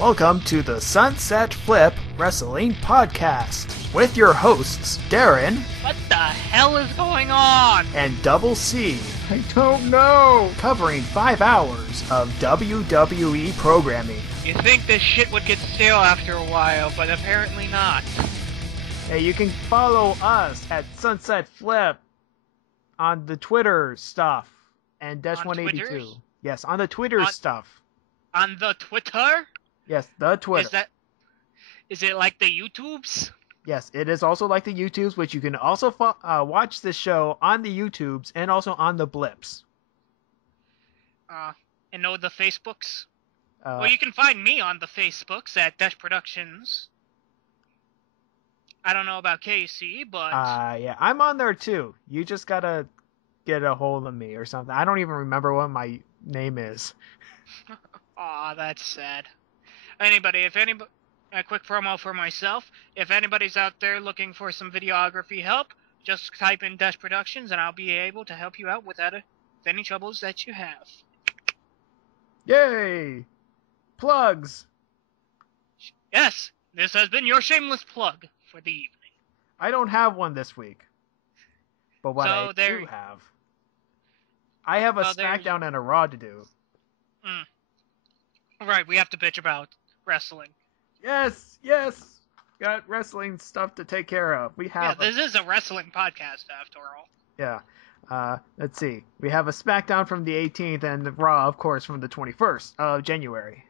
Welcome to the Sunset Flip Wrestling Podcast with your hosts, Darren. What the hell is going on? And Double C. I don't know. Covering 5 hours of WWE programming. You think this shit would get stale after a while, but apparently not. Hey, you can follow us at Sunset Flip on the Twitter stuff and Dash 182. Twitters? Yes, on the Twitter stuff. On the Twitter? Yes, the Twitter. Is it like the YouTubes? Yes, it is also like the YouTubes, which you can also watch this show on the YouTubes and also on the Blips. And know the Facebooks? Well, you can find me on the Facebooks at Dash Productions. I don't know about KC, but... yeah, I'm on there too. You just gotta get a hold of me or something. I don't even remember what my name is. Aw, that's sad. A quick promo for myself. If anybody's out there looking for some videography help, just type in Dash Productions and I'll be able to help you out with any troubles that you have. Yay! Plugs! Yes, this has been your shameless plug for the evening. I don't have one this week. But what I do have... I have a Smackdown and a Raw to do. Right, we have to bitch about wrestling. Yes! Got wrestling stuff to take care of. This is a wrestling podcast after all. Yeah. Let's see. We have a Smackdown from the 18th and the Raw, of course, from the 21st of January.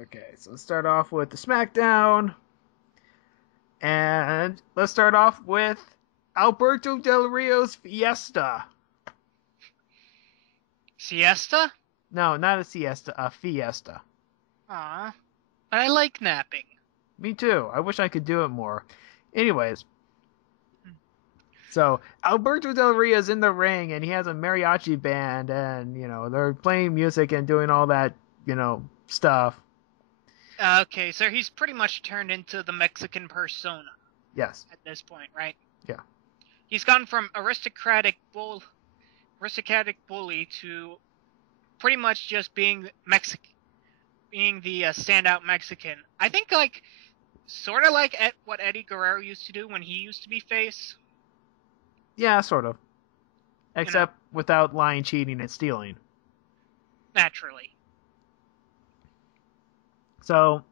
Okay, so let's start off with the Smackdown. And let's start off with Alberto Del Rio's Fiesta. Siesta? No, not a siesta, a fiesta. Aw, I like napping. Me too. I wish I could do it more. Anyways. So, Alberto Del Rio's in the ring, and he has a mariachi band, and, they're playing music and doing all that, stuff. Okay, so he's pretty much turned into the Mexican persona. Yes. At this point, right? Yeah. He's gone from aristocratic bully to pretty much just being Mexican, being the standout Mexican. I think, sort of like what Eddie Guerrero used to do when he used to be face. Yeah, sort of. Except without lying, cheating, and stealing. Naturally. So,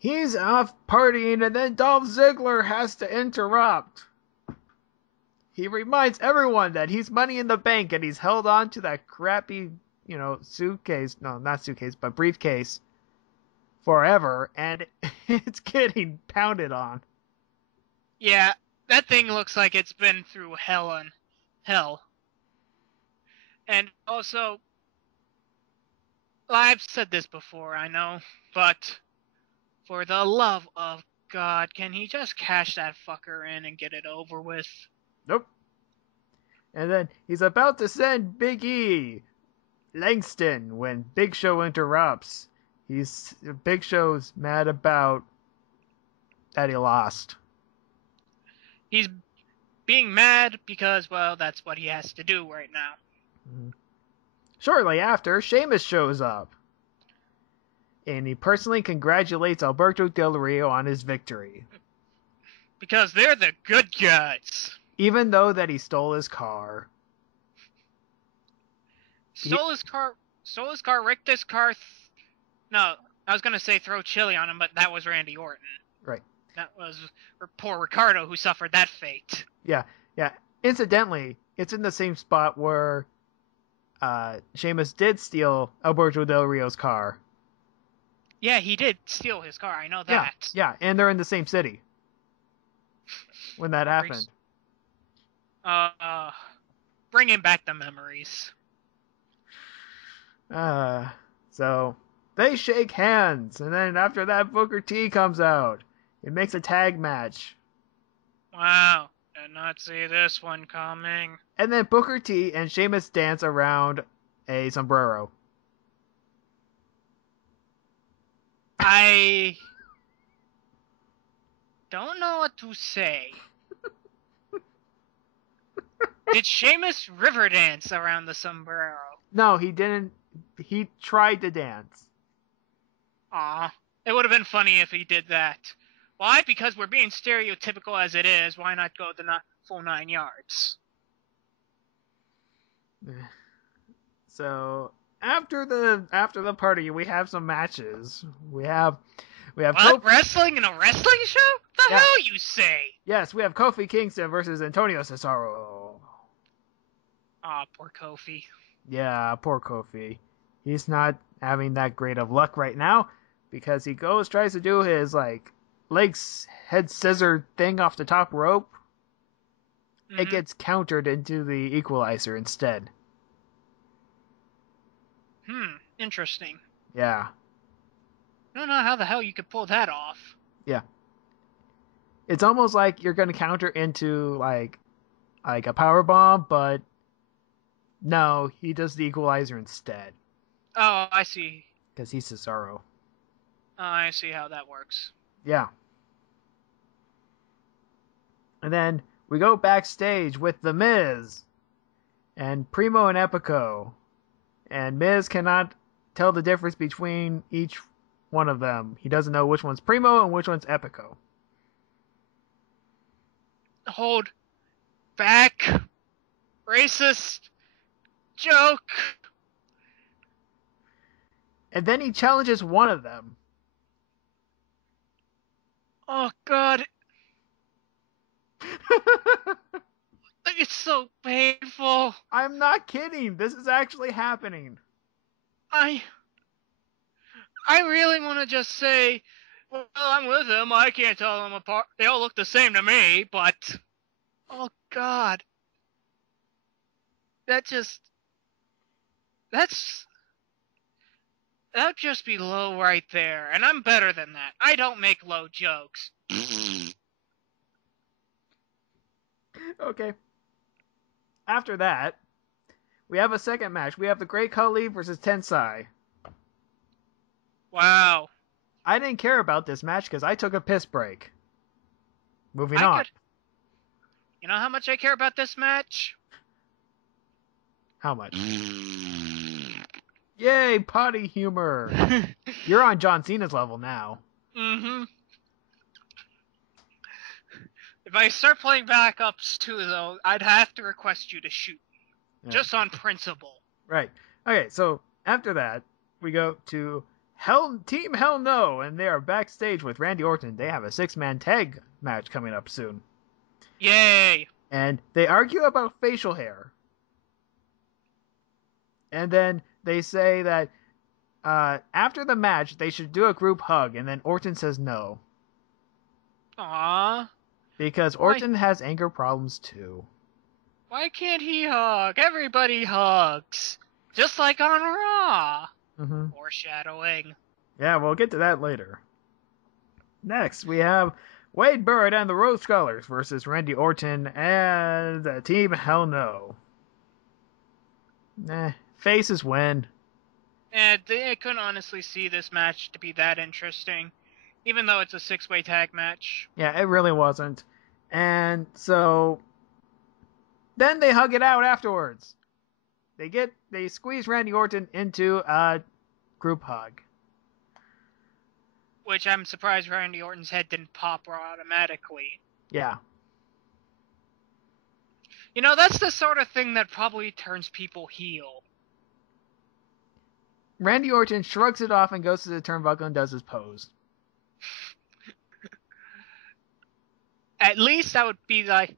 he's off partying, and then Dolph Ziggler has to interrupt. He reminds everyone that he's Money in the Bank, and he's held on to that crappy, suitcase. No, not suitcase, but briefcase forever, and it's getting pounded on. Yeah, that thing looks like it's been through hell on hell. And also, I've said this before, I know, but for the love of God, can he just cash that fucker in and get it over with? Nope. And then he's about to send Big E Langston when Big Show interrupts. Big Show's mad about that he lost. He's being mad because, well, that's what he has to do right now. Mm-hmm. Shortly after, Sheamus shows up. And he personally congratulates Alberto Del Rio on his victory. Because they're the good guys. Even though that he stole his car. Stole his car, wrecked his car. No, I was going to say throw chili on him, but that was Randy Orton. Right. That was poor Ricardo who suffered that fate. Yeah. Incidentally, it's in the same spot where Sheamus did steal Alberto Del Rio's car. Yeah, he did steal his car, I know that. Yeah, and they're in the same city when that happened. Bringing back the memories. So they shake hands, and then after that, Booker T comes out. It makes a tag match. Wow, did not see this one coming. And then Booker T and Sheamus dance around a sombrero. I don't know what to say. Did Sheamus river dance around the sombrero? No, he didn't. He tried to dance. Aw. It would have been funny if he did that. Why? Because we're being stereotypical as it is. Why not go the full 9 yards? So after the party, we have some matches. We have What? Wrestling in a wrestling show? The hell you say? Yes, we have Kofi Kingston versus Antonio Cesaro. Aw, poor Kofi. Yeah, poor Kofi. He's not having that great of luck right now because he tries to do his legs head scissor thing off the top rope. Mm-hmm. It gets countered into the equalizer instead. Interesting. Yeah. I don't know how the hell you could pull that off. Yeah. It's almost like you're going to counter into like a power bomb, but no, he does the equalizer instead. Oh, I see. Because he's Cesaro. Oh, I see how that works. Yeah. And then we go backstage with The Miz and Primo and Epico. And Miz cannot tell the difference between each one of them. He doesn't know which one's Primo and which one's Epico. Hold back. Racist joke. And then he challenges one of them. Oh, God. It's so painful. I'm not kidding. This is actually happening. I really want to just say, well, I'm with them. I can't tell them apart. They all look the same to me, but... Oh, God. That'd just be low right there. And I'm better than that. I don't make low jokes. Okay. After that, we have a second match. We have the Great Khali versus Tensai. Wow. I didn't care about this match because I took a piss break. Moving on. You know how much I care about this match? How much? Yay, potty humor. You're on John Cena's level now. Mm-hmm. If I start playing backups too, though, I'd have to request you to shoot me. Yeah. Just on principle. Right. Okay, so after that, we go to Team Hell No, and they are backstage with Randy Orton. They have a 6-man tag match coming up soon. Yay! And they argue about facial hair. And then they say that after the match, they should do a group hug, and then Orton says no. Aww. Because Orton has anger problems too. Why can't he hug? Everybody hugs. Just like on Raw. Mm-hmm. Foreshadowing. Yeah, we'll get to that later. Next, we have Wade Barrett and the Rose Scholars versus Randy Orton and Team Hell No. Faces win. And I couldn't honestly see this match to be that interesting. Even though it's a 6-way tag match. Yeah, it really wasn't. And so then they hug it out afterwards. They squeeze Randy Orton into a group hug. Which I'm surprised Randy Orton's head didn't pop automatically. Yeah. You know, that's the sort of thing that probably turns people heel. Randy Orton shrugs it off and goes to the turnbuckle and does his pose. At least I would be like,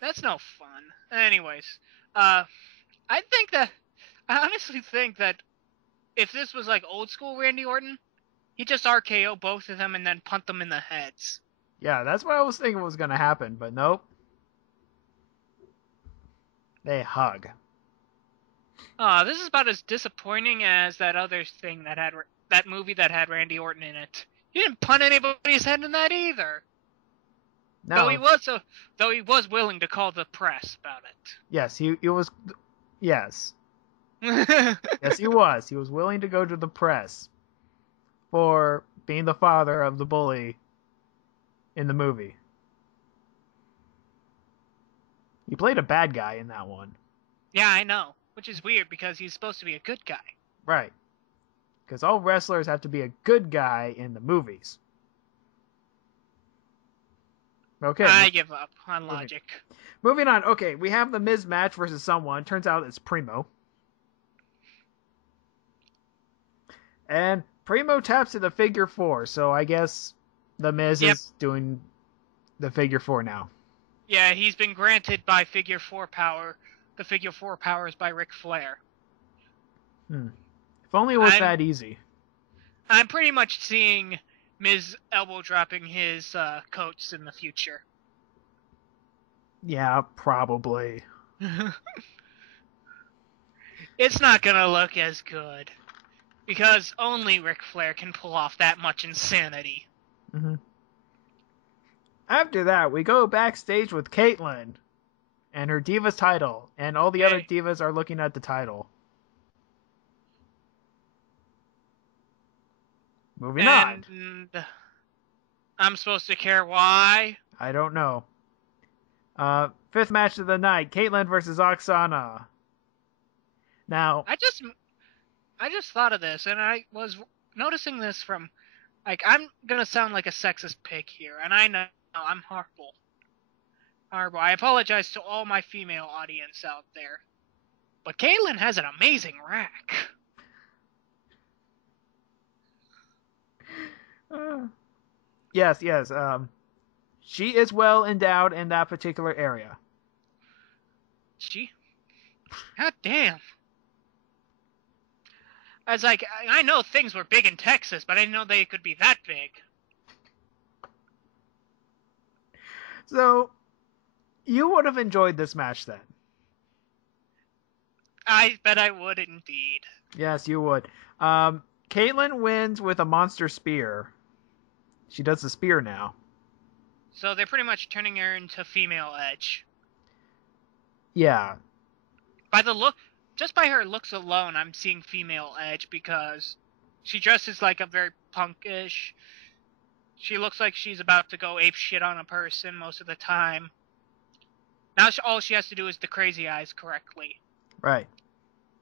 that's no fun. Anyways, I honestly think that if this was like old school Randy Orton, he'd just RKO both of them and then punt them in the heads. Yeah, that's what I was thinking was going to happen, but nope. They hug. This is about as disappointing as that other thing that movie that had Randy Orton in it. He didn't punt anybody's head in that either. No. Though he was willing to call the press about it. Yes, he was. Yes. Yes, he was. He was willing to go to the press for being the father of the bully in the movie. He played a bad guy in that one. Yeah, I know. Which is weird because he's supposed to be a good guy. Right. Because all wrestlers have to be a good guy in the movies. Okay. I give up on logic. Moving on. Okay, we have the Miz match versus someone. Turns out it's Primo. And Primo taps to the figure 4, so I guess the Miz is doing the figure 4 now. Yeah, he's been granted by figure 4 power. The figure 4 power is by Ric Flair. If only it was that easy. I'm pretty much seeing Miz elbow dropping his coach in the future. Yeah, probably. It's not gonna look as good. Because only Ric Flair can pull off that much insanity. Mm-hmm. After that, we go backstage with Caitlyn and her Divas title, and all the other Divas are looking at the title. Moving on. I'm supposed to care why? I don't know. 5th match of the night, Caitlyn versus Oksana. Now, I just thought of this, and I was noticing this from, like, I'm gonna sound like a sexist pig here, and I know I'm horrible. I apologize to all my female audience out there. But Caitlyn has an amazing rack. Yes. She is well endowed in that particular area. God damn. I was like, I know things were big in Texas, but I didn't know they could be that big. So, you would have enjoyed this match then. I bet I would indeed. Yes, you would. Caitlyn wins with a monster spear. She does the spear now. So they're pretty much turning her into female Edge. Yeah. Just by her looks alone, I'm seeing female Edge because she dresses like a very punkish. She looks like she's about to go ape shit on a person most of the time. Now all she has to do is the crazy eyes correctly. Right.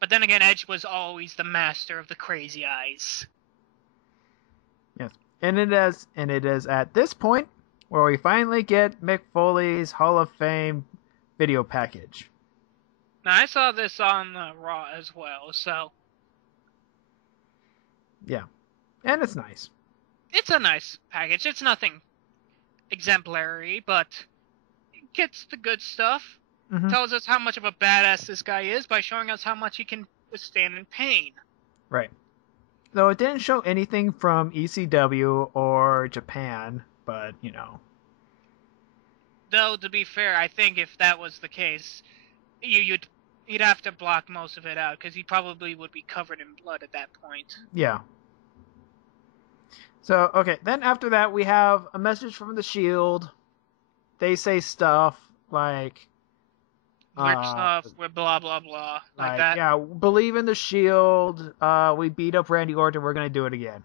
But then again, Edge was always the master of the crazy eyes. Yes. And it is at this point where we finally get Mick Foley's Hall of Fame video package. Now, I saw this on Raw as well, so... Yeah. And it's nice. It's a nice package. It's nothing exemplary, but it gets the good stuff. Mm-hmm. Tells us how much of a badass this guy is by showing us how much he can withstand in pain. Right. Though it didn't show anything from ECW or Japan, but, you know. Though, to be fair, I think if that was the case, you'd have to block most of it out, because he probably would be covered in blood at that point. Yeah. So, okay, then after that we have a message from the Shield. They say stuff like... Weird stuff, with blah, blah, blah, like that. Yeah, believe in the Shield. We beat up Randy Orton. We're going to do it again.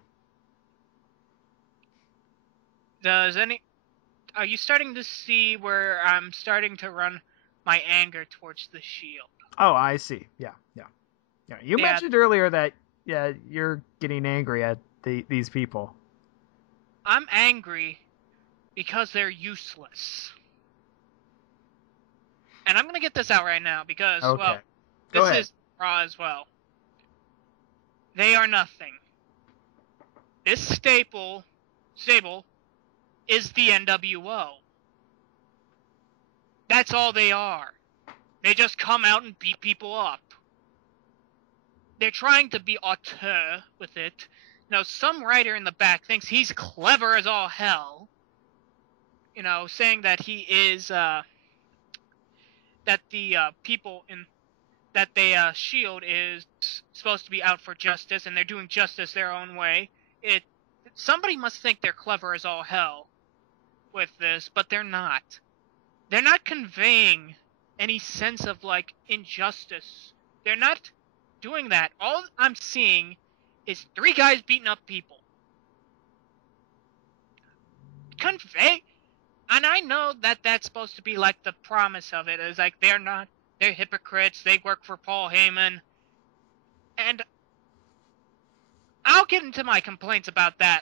Are you starting to see where I'm starting to run my anger towards the Shield? Oh, I see. Yeah. You mentioned earlier that, you're getting angry at these people. I'm angry because they're useless. And I'm going to get this out right now because, okay. this is Raw as well. They are nothing. This stable is the NWO. That's all they are. They just come out and beat people up. They're trying to be auteur with it. Now, some writer in the back thinks he's clever as all hell. You know, saying that he is, that the Shield is supposed to be out for justice, and they're doing justice their own way. Somebody must think they're clever as all hell with this, but they're not. They're not conveying any sense of, like, injustice. They're not doing that. All I'm seeing is 3 guys beating up people. Convey... And I know that that's supposed to be, like, the promise of it. Is like, they're hypocrites, they work for Paul Heyman. And I'll get into my complaints about that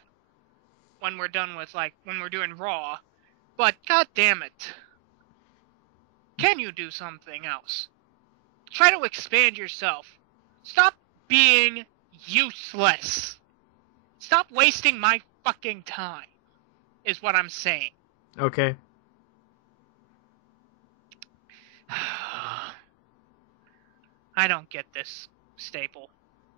when we're done with, when we're doing Raw. But, god damn it. Can you do something else? Try to expand yourself. Stop being useless. Stop wasting my fucking time, is what I'm saying. Okay. I don't get this staple.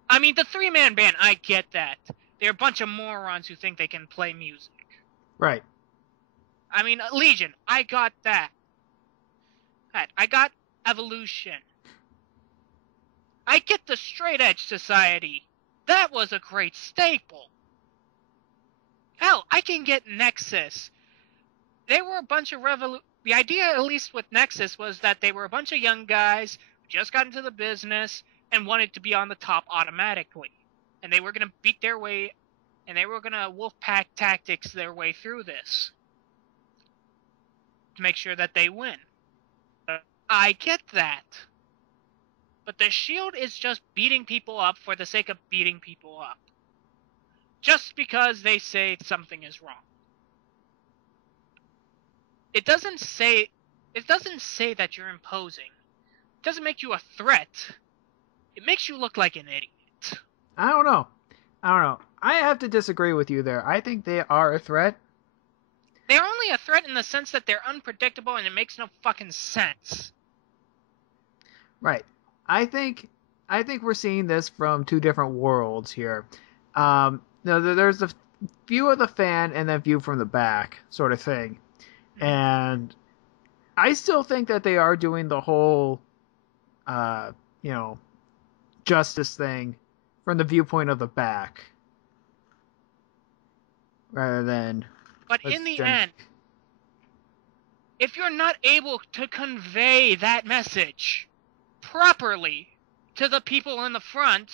I mean, the three-man band, I get that. They're a bunch of morons who think they can play music. Right. I mean, Legion, I got that. I got Evolution. I get the Straight Edge Society. That was a great staple. Hell, I can get Nexus. They were a bunch of The idea, at least with Nexus, was that they were a bunch of young guys who just got into the business and wanted to be on the top automatically. And they were going to beat their way, and they were going to Wolfpack tactics their way through this to make sure that they win. I get that. But the Shield is just beating people up for the sake of beating people up. Just because they say something is wrong. It doesn't say that you're imposing. It doesn't make you a threat. It makes you look like an idiot. I don't know. I have to disagree with you there. I think they are a threat. They're only a threat in the sense that they're unpredictable and it makes no fucking sense. Right. I think we're seeing this from two different worlds here. There's a view of the fan and then view from the back sort of thing. And I still think that they are doing the whole, justice thing from the viewpoint of the back. Rather than... But in the end, if you're not able to convey that message properly to the people in the front,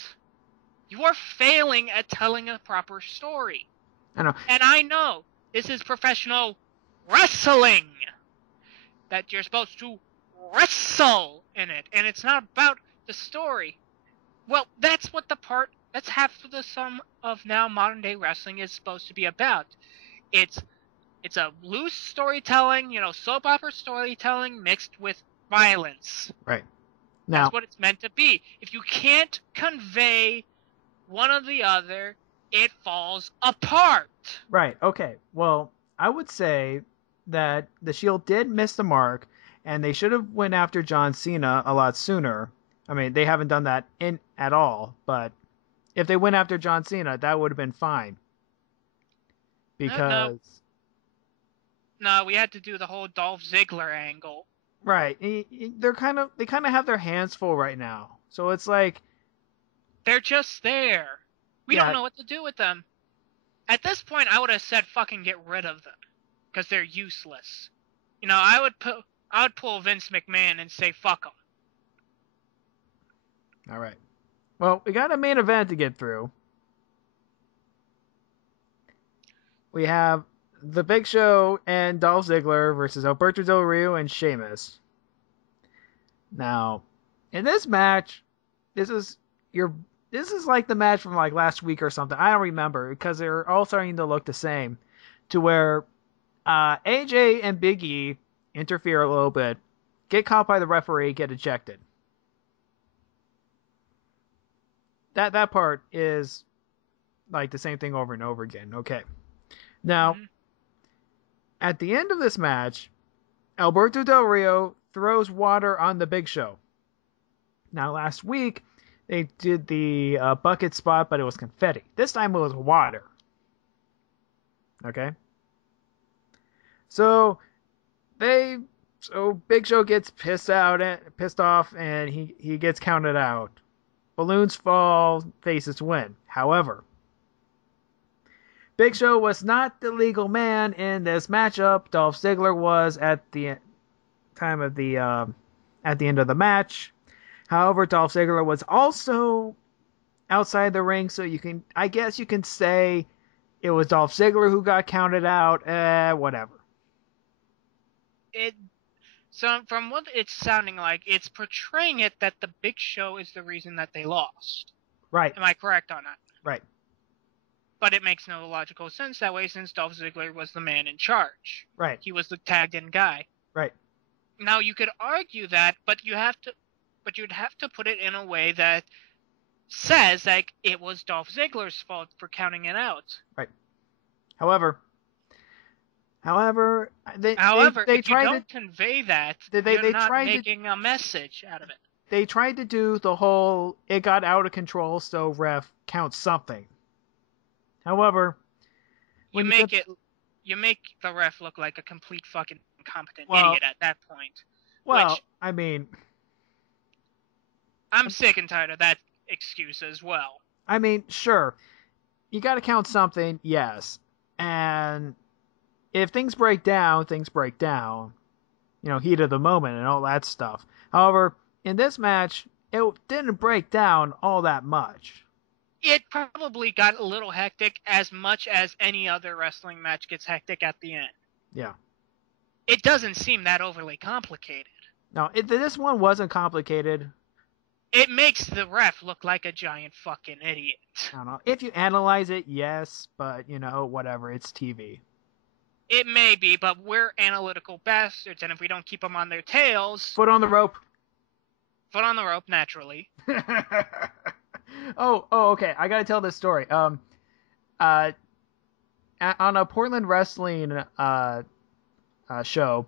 you are failing at telling a proper story. I know. And I know this is professional wrestling, that you're supposed to wrestle in it, and it's not about the story. Well, that's half of the sum of now modern day wrestling is supposed to be about. It's a loose storytelling, soap opera storytelling mixed with violence. Right. Now, that's what it's meant to be. If you can't convey one or the other, it falls apart. Right. Okay. Well, I would say that the Shield did miss the mark, and they should have went after John Cena a lot sooner. I mean, they haven't done that at all, but if they went after John Cena, that would have been fine. Because no, we had to do the whole Dolph Ziggler angle. Right. They kind of have their hands full right now. So it's like they're just there. We don't know what to do with them. At this point, I would have said fucking get rid of them because they're useless. I would pull Vince McMahon and say fuck them. All right. Well, we got a main event to get through. We have The Big Show and Dolph Ziggler versus Alberto Del Rio and Sheamus. Now, in this match, this is like the match from like last week or something. I don't remember because they're all starting to look the same. To where AJ and Big E interfere a little bit, get caught by the referee, get ejected. That part is like the same thing over and over again. Okay. Now, at the end of this match, Alberto Del Rio throws water on the Big Show. Now, last week, they did the bucket spot, but it was confetti. This time it was water. Okay? So Big Show gets pissed off, and he gets counted out. Balloons fall, faces win. However, Big Show was not the legal man in this matchup. Dolph Ziggler was at the time of at the end of the match. However, Dolph Ziggler was also outside the ring, so I guess you can say it was Dolph Ziggler who got counted out. Whatever. So from what it's sounding like, it's portraying it that the Big Show is the reason that they lost. Right. Am I correct on that? Right. But it makes no logical sense that way since Dolph Ziggler was the man in charge. Right. He was the tagged-in guy. Right. Now you could argue that, but you'd have to put it in a way that says like it was Dolph Ziggler's fault for counting it out. Right. However, they if you tried don't to convey that, they you're not tried making a message out of it. They tried to do the whole it got out of control, so ref counts something. However, you make the ref look like a complete fucking incompetent idiot at that point. Well, which, I mean, I'm sick and tired of that excuse as well. I mean, sure, you got to count something, yes, and if things break down, things break down. You know, heat of the moment and all that stuff. However, in this match, it didn't break down all that much. It probably got a little hectic as much as any other wrestling match gets hectic at the end. Yeah. It doesn't seem that overly complicated. No, this one wasn't complicated. It makes the ref look like a giant fucking idiot. I don't know. If you analyze it, yes, but, you know, whatever, it's TV. It may be, but we're analytical bastards, and if we don't keep them on their tails... Foot on the rope. Foot on the rope, naturally. Oh, okay. I gotta tell this story. On a Portland wrestling show,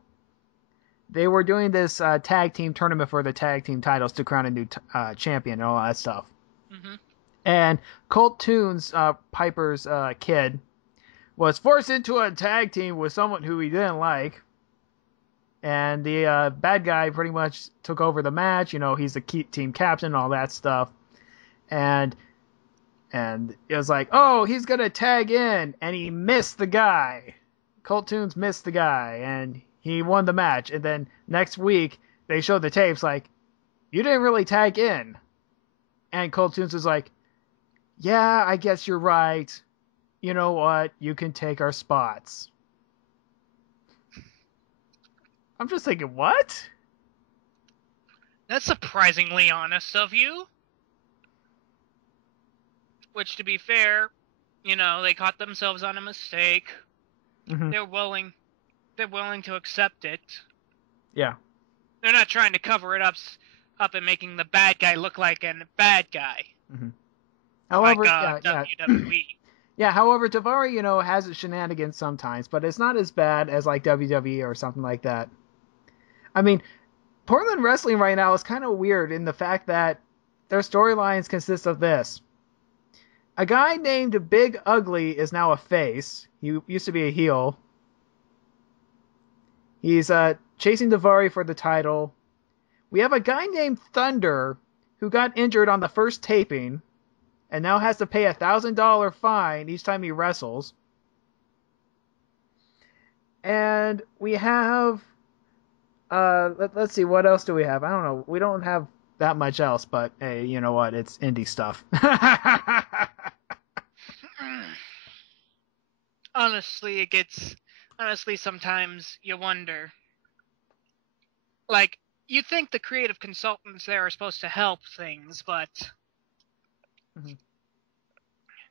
they were doing this tag team tournament for the tag team titles to crown a new champion and all that stuff. Mm-hmm. And Colt Tunes, Piper's kid, was forced into a tag team with someone who he didn't like. And the bad guy pretty much took over the match. You know, he's the team captain and all that stuff. And it was like, oh, he's going to tag in. And he missed the guy. Colt Tunes missed the guy. And he won the match. And then next week, they showed the tapes like, you didn't really tag in. And Colt Tunes was like, yeah, I guess you're right. You know what? You can take our spots. I'm just thinking, what? That's surprisingly honest of you. Which, to be fair, you know, they caught themselves on a mistake. Mm-hmm. They're willing to accept it. Yeah. They're not trying to cover it up and making the bad guy look like a bad guy. Mm-hmm. However, like WWE. Yeah, however, Daivari, you know, has its shenanigans sometimes, but it's not as bad as like WWE or something like that. I mean, Portland wrestling right now is kind of weird in the fact that their storylines consist of this. A guy named Big Ugly is now a face. He used to be a heel. He's chasing Daivari for the title. We have a guy named Thunder who got injured on the first taping and now has to pay $1,000 fine each time he wrestles. And we have... let's see, what else do we have? I don't know. We don't have that much else, but hey, you know what? It's indie stuff. Honestly, sometimes you wonder. Like, you think the creative consultants there are supposed to help things, but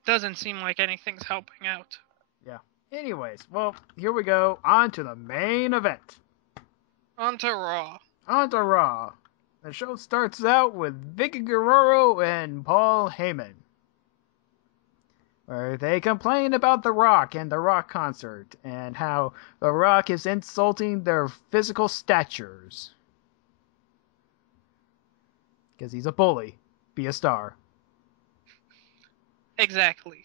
doesn't seem like anything's helping out. Yeah. Anyways, well, here we go. On to the main event. On to Raw. The show starts out with Vicky Guerrero and Paul Heyman, where they complain about The Rock and The Rock concert, and how The Rock is insulting their physical statures. Because he's a bully. Be a star. Exactly.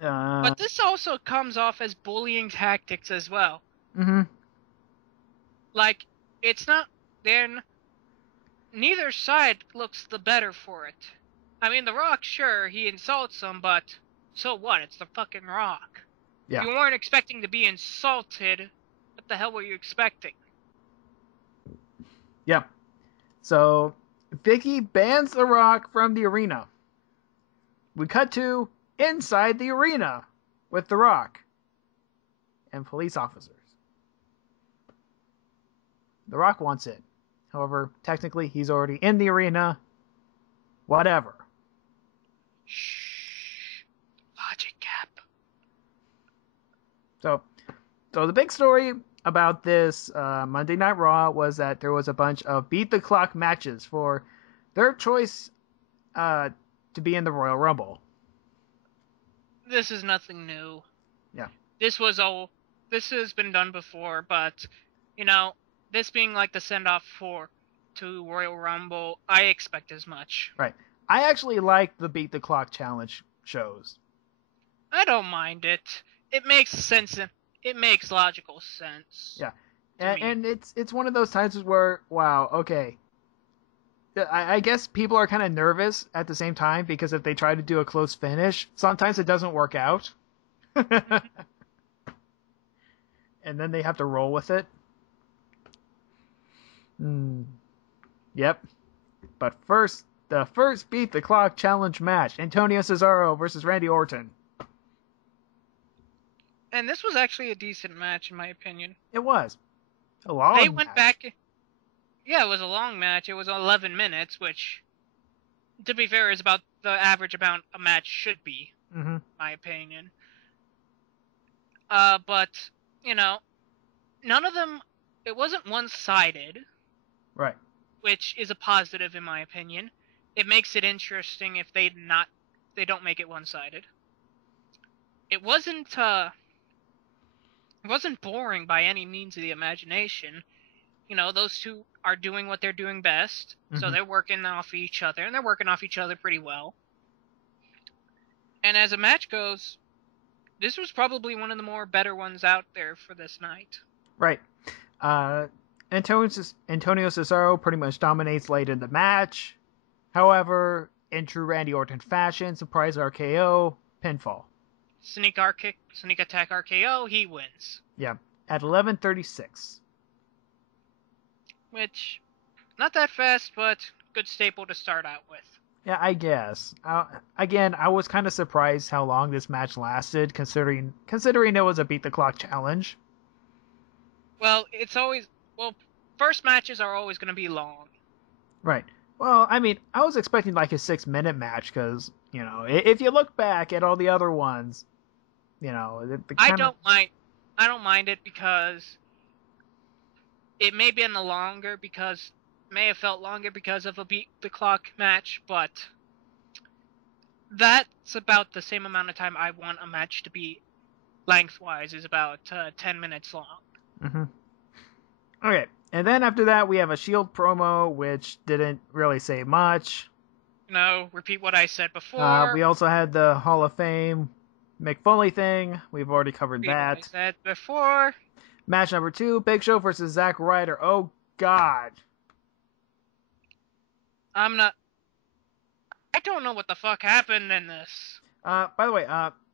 But this also comes off as bullying tactics as well. Mm-hmm. Like, it's not... neither side looks the better for it. I mean, The Rock, sure, he insults them, but so what? It's the fucking Rock. Yeah. You weren't expecting to be insulted. What the hell were you expecting? Yeah. So, Vicky bans The Rock from the arena. We cut to inside the arena with The Rock and police officers. The Rock wants it. However, technically, he's already in the arena. Whatever. So the big story about this Monday Night Raw was that there was a bunch of beat the clock matches for their choice to be in the Royal Rumble. This is nothing new. Yeah. This has been done before, but this being like the send off to Royal Rumble, I expect as much. Right. I actually like the beat the clock challenge shows. I don't mind it. It makes sense. It makes logical sense. Yeah. And it's one of those times where, wow, okay. I guess people are kind of nervous at the same time because if they try to do a close finish, sometimes it doesn't work out. And then they have to roll with it. Yep. But first, the first Beat the Clock challenge match, Antonio Cesaro versus Randy Orton. And this was actually a decent match, in my opinion. It was. A long They went match. back. Yeah, it was a long match. It was 11 minutes, which, to be fair, is about the average amount a match should be, in my opinion. But, none of them, it wasn't one-sided. Right. Which is a positive, in my opinion. It makes it interesting if they don't make it one-sided. It wasn't boring by any means of the imagination. Those two are doing what they're doing best, so they're working off each other, and they're working off each other pretty well. And as a match goes, this was probably one of the more better ones out there for this night. Right. Antonio Cesaro pretty much dominates late in the match. However, in true Randy Orton fashion, surprise RKO, pinfall. Sneak attack RKO, he wins. Yeah, at 11:36. Which, not that fast, but good staple to start out with. Yeah, I guess. Again, I was kind of surprised how long this match lasted, considering it was a beat the clock challenge. Well, first matches are always going to be long. Right. Well, I mean, I was expecting like a 6-minute match because, if you look back at all the other ones, I don't mind it because it may have felt longer because of a beat the clock match, but that's about the same amount of time I want a match to be lengthwise, is about 10 minutes long. Okay, and then after that we have a Shield promo, which didn't really say much. Repeat what I said before. We also had the Hall of Fame Mick Foley thing. We've already covered that. What I said before. Match number 2, Big Show versus Zack Ryder. Oh, God. I don't know what the fuck happened in this. By the way,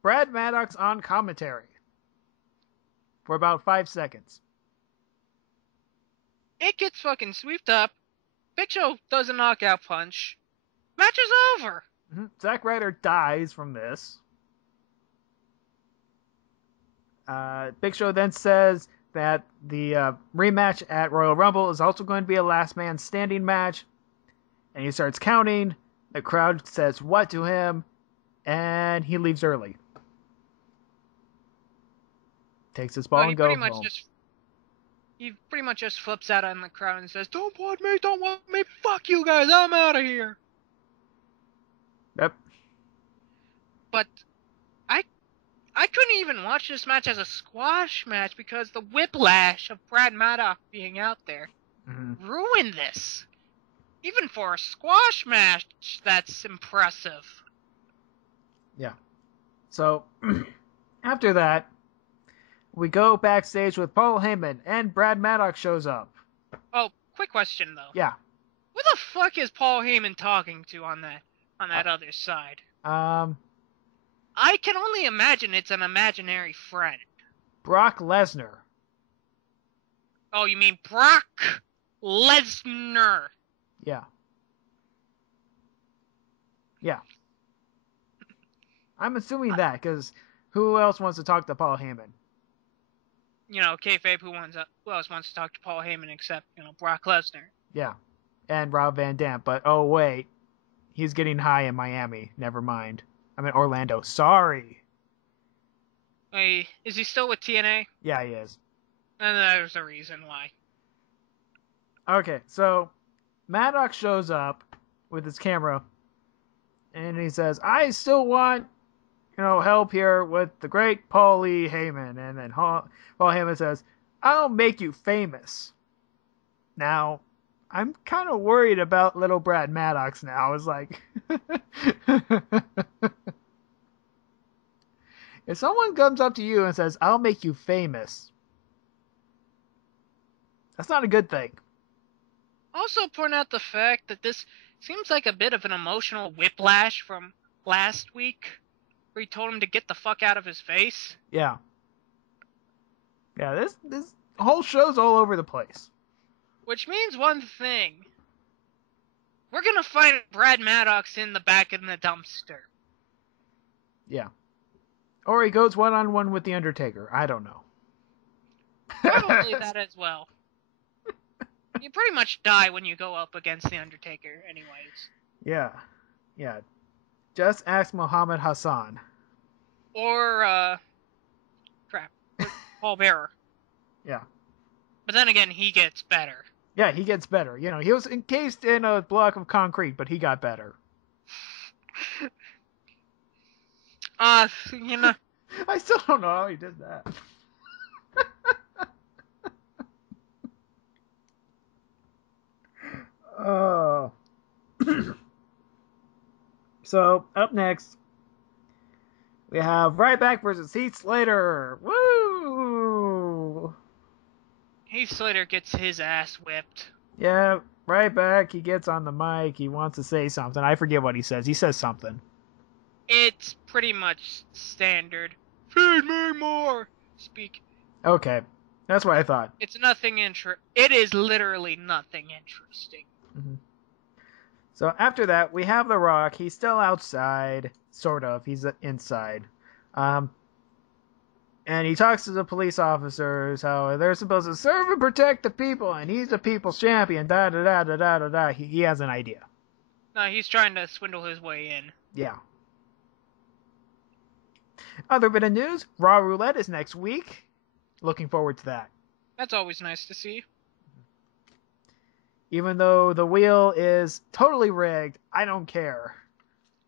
Brad Maddox on commentary. For about 5 seconds. It gets fucking swept up. Big Show does a knockout punch. Match is over. Zack Ryder dies from this. Big Show then says that the rematch at Royal Rumble is also going to be a last man standing match. And he starts counting. The crowd says what to him. And he leaves early. Takes his ball and goes home. He pretty much just flips out on the crowd and says, don't want me, fuck you guys, I'm out of here. Yep. But I couldn't even watch this match as a squash match because the whiplash of Brad Maddox being out there ruined this. Even for a squash match, that's impressive. Yeah. So, after that, we go backstage with Paul Heyman, and Brad Maddox shows up. Oh, quick question, though. Yeah. Who the fuck is Paul Heyman talking to on that other side? I can only imagine it's an imaginary friend. Brock Lesnar. Oh, you mean Brock Lesnar? Yeah. Yeah. I'm assuming that, because who else wants to talk to Paul Heyman? Kayfabe, who else wants to talk to Paul Heyman except, Brock Lesnar? Yeah. And Rob Van Dam. But, oh, wait. He's getting high in Miami. Never mind. I mean, Orlando. Sorry. Wait, is he still with TNA? Yeah, he is. And there's a reason why. Okay, so Maddox shows up with his camera, and he says, "I still want, help here with the great Paul Lee Heyman." And then Paul Heyman says, "I'll make you famous." Now, I'm kind of worried about little Brad Maddox now. It's like, if someone comes up to you and says, "I'll make you famous," that's not a good thing. Also point out the fact that this seems like a bit of an emotional whiplash from last week, where he told him to get the fuck out of his face. Yeah. Yeah, this whole show's all over the place. Which means one thing. We're gonna find Brad Maddox in the back of the dumpster. Yeah. Or he goes one-on-one with The Undertaker. I don't know. Probably that as well. You pretty much die when you go up against The Undertaker anyways. Yeah. Yeah. Just ask Muhammad Hassan. Or, Paul Bearer. Yeah. But then again, he gets better. Yeah, he gets better. He was encased in a block of concrete, but he got better. You know... I still don't know how he did that. Oh. So, up next, we have Ryback versus Heath Slater. Woo! Heath Slater gets his ass whipped. Yeah, Ryback, he gets on the mic. He wants to say something. I forget what he says. He says something. It's pretty much standard. Feed me more! Speak. Okay, that's what I thought. It's nothing It is literally nothing interesting. Mm-hmm. So after that, we have The Rock. He's still outside, sort of. He's inside. And he talks to the police officers how they're supposed to serve and protect the people, and he's the people's champion, da-da-da-da-da-da-da. He has an idea. No, he's trying to swindle his way in. Yeah. Other bit of news, Raw Roulette is next week. Looking forward to that. That's always nice to see. Even though the wheel is totally rigged, I don't care.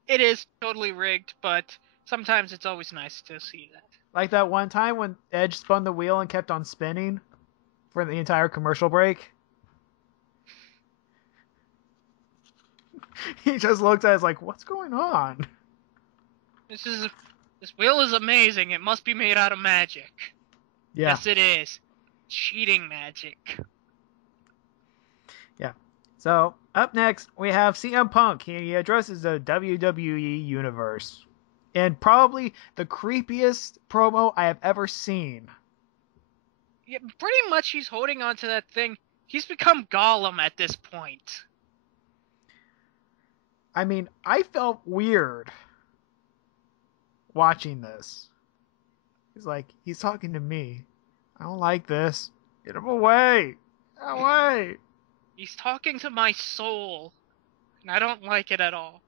It is totally rigged, but sometimes it's always nice to see that. Like that one time when Edge spun the wheel and kept on spinning for the entire commercial break. He just looked at us like, what's going on? This wheel is amazing. It must be made out of magic. Yeah. Yes, it is. Cheating magic. Yeah. So, up next, we have CM Punk. He addresses the WWE Universe. And probably the creepiest promo I have ever seen. Yeah, pretty much he's holding on to that thing. He's become Gollum at this point. I mean, I felt weird watching this. He's like, he's talking to me. I don't like this. Get him away. Get away. He's talking to my soul. And I don't like it at all.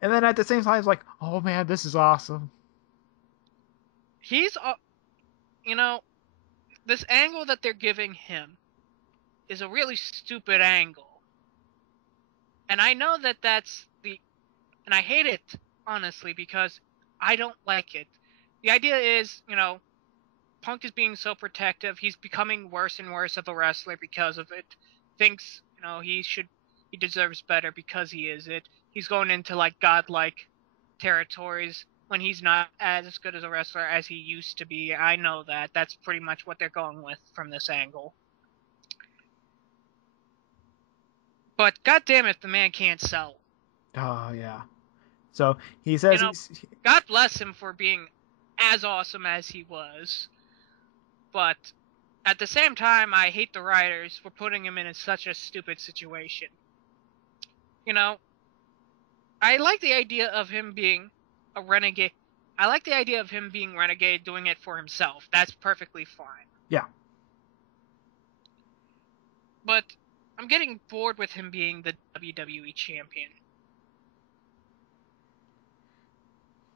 And then at the same time, he's like, oh man, this is awesome. He's, this angle that they're giving him is a really stupid angle. And I know that and I hate it, honestly, because I don't like it. The idea is, Punk is being so protective. He's becoming worse and worse of a wrestler because of it. Thinks, he deserves better because he is it. He's going into, godlike territories when he's not as good as a wrestler as he used to be. I know that. That's pretty much what they're going with from this angle. But, goddammit, the man can't sell. Oh, yeah. So, he says God bless him for being as awesome as he was. But, at the same time, I hate the writers for putting him in such a stupid situation. I like the idea of him being a renegade. I like the idea of him being renegade, doing it for himself. That's perfectly fine. Yeah. But I'm getting bored with him being the WWE champion.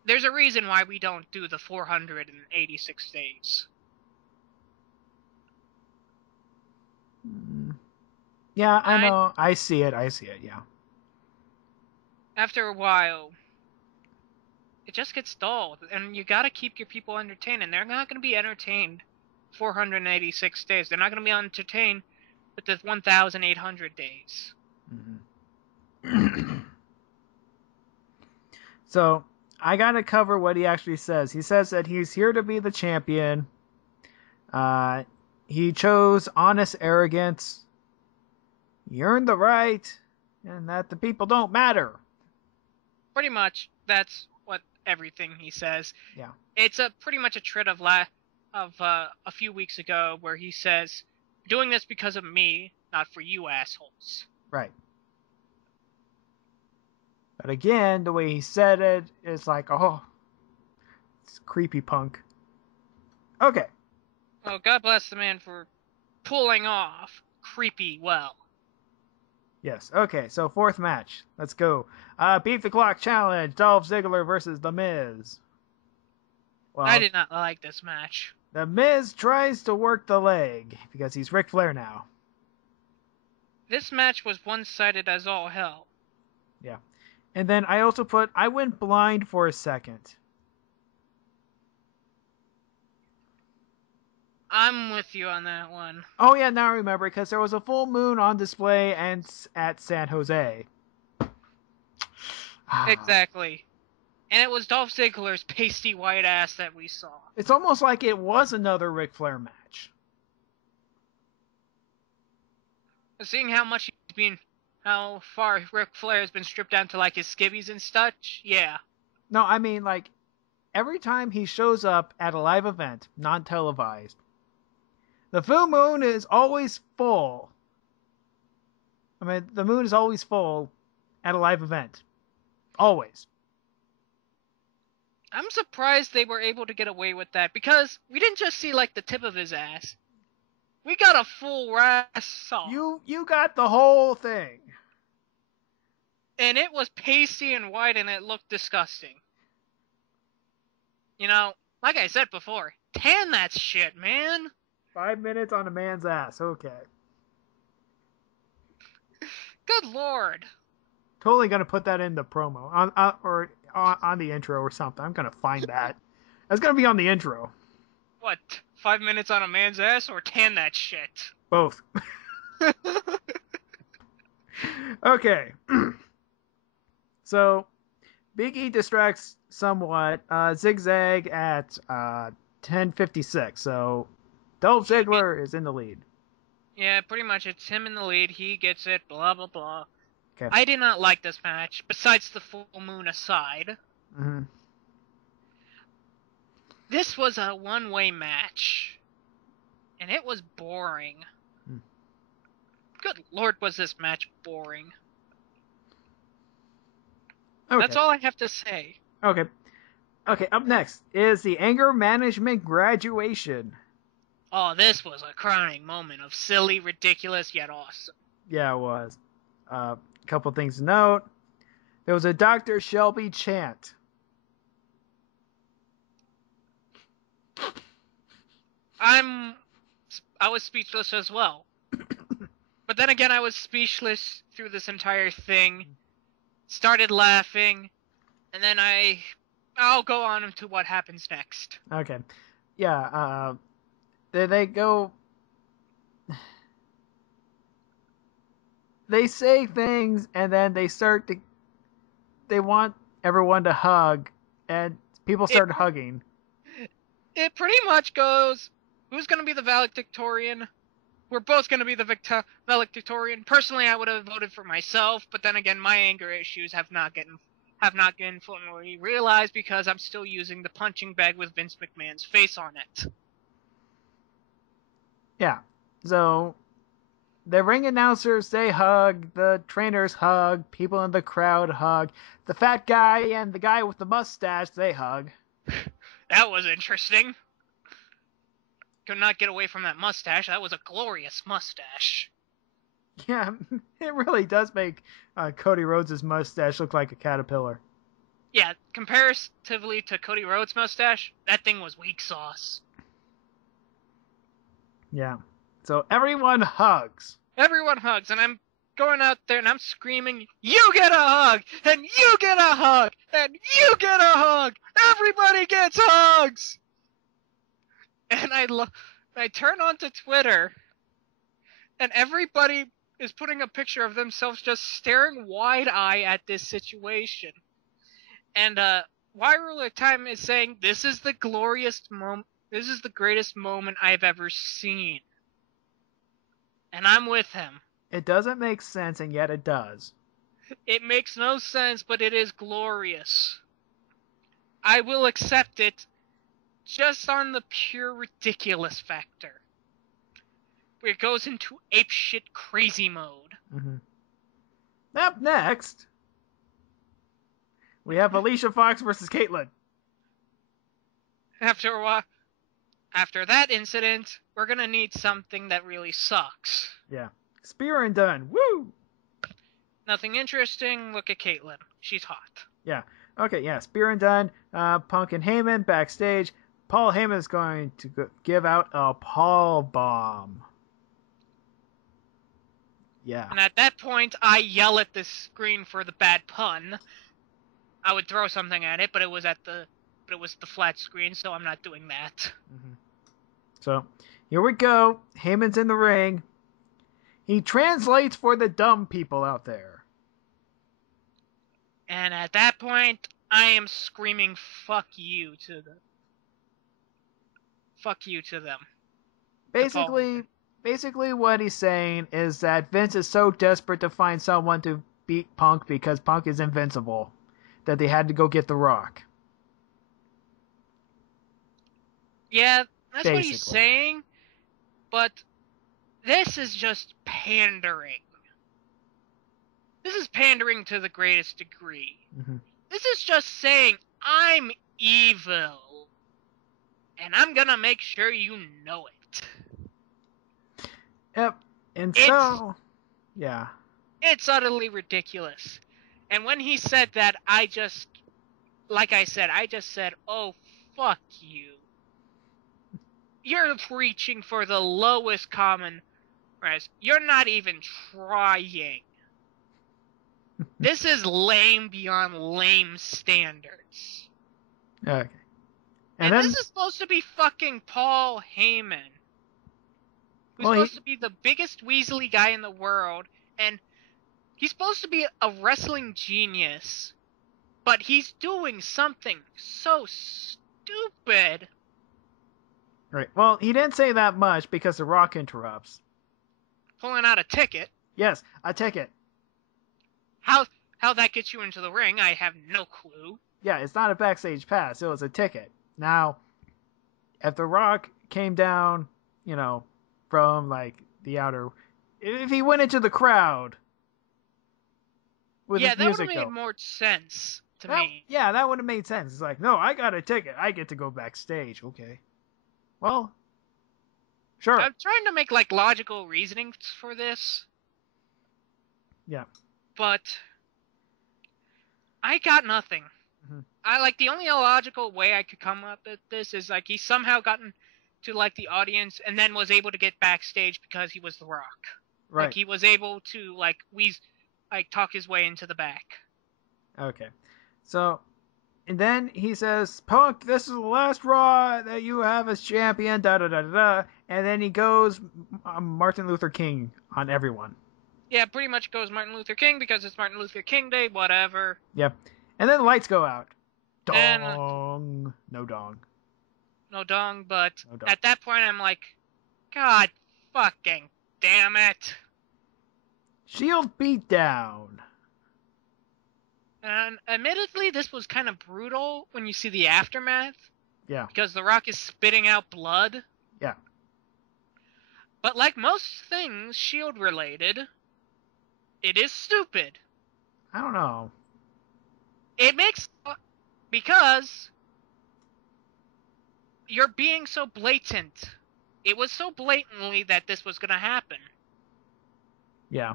there's a reason why we don't do the 486 days. Yeah, I know. I see it, yeah. After a while, it just gets dull, and you gotta keep your people entertained, and they're not gonna be entertained 486 days. They're not gonna be entertained with the 1,800 days. Mm-hmm. So, I gotta cover what he actually says. He says that he's here to be the champion. He chose honest arrogance. He earned the right, and that the people don't matter. Pretty much, that's what everything he says. Yeah. It's pretty much a tread of a few weeks ago where he says, "Doing this because of me, not for you assholes." Right. But again, the way he said it is like, oh, it's creepy punk. Okay. Oh, God bless the man for pulling off creepy well. Yes. Okay. So 4th match. Let's go. Beat the Clock Challenge. Dolph Ziggler versus The Miz. Well, I did not like this match. The Miz tries to work the leg because he's Ric Flair now. This match was one-sided as all hell. Yeah. And then I also I went blind for a second. I'm with you on that one. Oh yeah, now I remember, because there was a full moon on display and at San Jose. Exactly. And it was Dolph Ziggler's pasty white ass that we saw. It's almost like it was another Ric Flair match. Seeing how far Ric Flair has been stripped down to like his skivvies and such, yeah. No, I mean, like, every time he shows up at a live event, non-televised, the full moon is always full. I mean, the moon is always full at a live event. Always. I'm surprised they were able to get away with that, because we didn't just see like the tip of his ass. We got a full ass saw. You got the whole thing. And it was pasty and white, and it looked disgusting. You know, like I said before, tan that shit, man. 5 minutes on a man's ass. Okay. Good lord. Totally gonna put that in the promo on the intro or something. I'm gonna find that. That's gonna be on the intro. What? 5 minutes on a man's ass, or tan that shit? Both. Okay. So, Big E distracts somewhat. Zigzag at 10:56. So, Dolph Ziggler is in the lead. Yeah, pretty much. It's him in the lead. He gets it. Blah blah blah. Okay. I did not like this match. Besides the full moon aside, this was a one-way match, and it was boring. Good lord, was this match boring. Okay. That's all I have to say. Okay. Okay, up next is the anger management graduation. Oh, this was a crowning moment of silly, ridiculous, yet awesome. Yeah, it was. Couple things to note. There was a Dr. Shelby chant. I was speechless as well. But then again, I was speechless through this entire thing. Started laughing, and then I'll go on to what happens next. Okay. Yeah, they go... They say things, and then they want everyone to hug, and people start hugging. It pretty much goes, who's going to be the valedictorian? We're both going to be the valedictorian. Personally, I would have voted for myself, but then again, my anger issues have not been fully realized because I'm still using the punching bag with Vince McMahon's face on it. Yeah, so the ring announcers, they hug, the trainers hug, people in the crowd hug, the fat guy and the guy with the mustache, they hug. That was interesting. Could not get away from that mustache. That was a glorious mustache. Yeah, it really does make Cody Rhodes' mustache look like a caterpillar. Yeah, comparatively to Cody Rhodes' mustache, that thing was weak sauce. Yeah. So everyone hugs. Everyone hugs, and I'm going out there and I'm screaming, "You get a hug! And you get a hug! And you get a hug! Everybody gets hugs!" And I turn onto Twitter, and everybody is putting a picture of themselves just staring wide-eye at this situation. And Y Ruler Time is saying, "This is the glorious moment. This is the greatest moment I've ever seen." And I'm with him. It doesn't make sense, and yet it does. It makes no sense, but it is glorious. I will accept it just on the pure ridiculous factor. Where it goes into apeshit crazy mode. Mm-hmm. Up next, we have Alicia Fox versus Caitlyn. After a while, after that incident, we're gonna need something that really sucks. Yeah. Spear and done. Woo! Nothing interesting. Look at Caitlyn. She's hot. Yeah. Okay, yeah. Spear and done. Punk and Heyman backstage. Paul Heyman is going to give out a Paul bomb. Yeah. And at that point, I yell at the screen for the bad pun. I would throw something at it, but it was the flat screen, so I'm not doing that. Mm-hmm. So, here we go. Heyman's in the ring. He translates for the dumb people out there. And at that point, I am screaming, "Fuck you" to them. Fuck you to them. Basically what he's saying is that Vince is so desperate to find someone to beat Punk because Punk is invincible that they had to go get The Rock. Yeah, that's Basically what he's saying, but this is just pandering. This is pandering to the greatest degree. Mm-hmm. This is just saying, I'm evil, and I'm gonna make sure you know it. Yep. And so, yeah. It's utterly ridiculous. And when he said that, I just said, "Oh, fuck you. You're preaching for the lowest common price. You're not even trying. This is lame beyond lame standards." Okay. And then, this is supposed to be fucking Paul Heyman. Who's Well, supposed to be the biggest Weasley guy in the world, and he's supposed to be a wrestling genius, but he's doing something so stupid. Right. Well, he didn't say that much because The Rock interrupts. Pulling out a ticket. Yes, a ticket. How that gets you into the ring, I have no clue. Yeah, it's not a backstage pass. It was a ticket. Now, if The Rock came down, from like the outer, if he went into the crowd with his that would music, have made more sense to me. Yeah, that would have made sense. It's like, no, I got a ticket. I get to go backstage. Okay. Well, sure. I'm trying to make like logical reasonings for this. Yeah. But I got nothing. Mm-hmm. The only illogical way I could come up with this is like he somehow gotten to like the audience and then was able to get backstage because he was The Rock. Right. Like he was able to talk his way into the back. Okay. So, and then he says, "Punk, this is the last Raw that you have as champion, da da da da da." And then he goes Martin Luther King on everyone. Yeah, pretty much goes Martin Luther King because it's Martin Luther King Day, whatever. Yep. And then the lights go out. Dong. And, no dong. No dong, but No dong. At that point I'm like, God fucking damn it. Shield beat down. And admittedly, this was kind of brutal when you see the aftermath. Yeah. Because The Rock is spitting out blood. Yeah. But like most things Shield related, it is stupid. I don't know. It makes... Because you're being so blatant. It was so blatantly that this was going to happen. Yeah.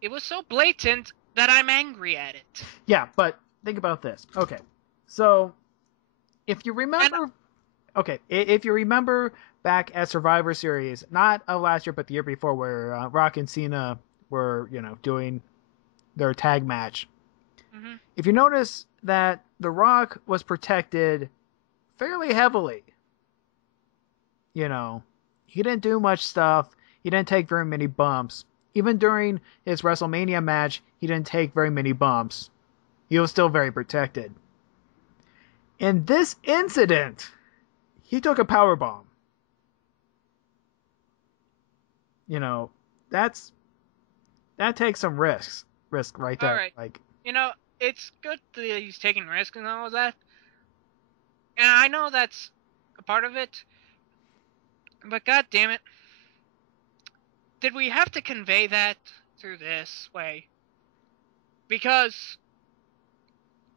It was so blatant that I'm angry at it. Yeah, but think about this. Okay, so if you remember, if you remember back at Survivor Series, not of last year but the year before, where Rock and Cena were doing their tag match. Mm-hmm. If you notice that The Rock was protected fairly heavily. He didn't do much stuff. He didn't take very many bumps. Even during his WrestleMania match, he didn't take very many bumps. He was still very protected. In this incident, he took a power bomb. That takes some risk right there. All right. Like, it's good that he's taking risks and all of that. And I know that's a part of it. But god damn it. Did we have to convey that through this way? Because,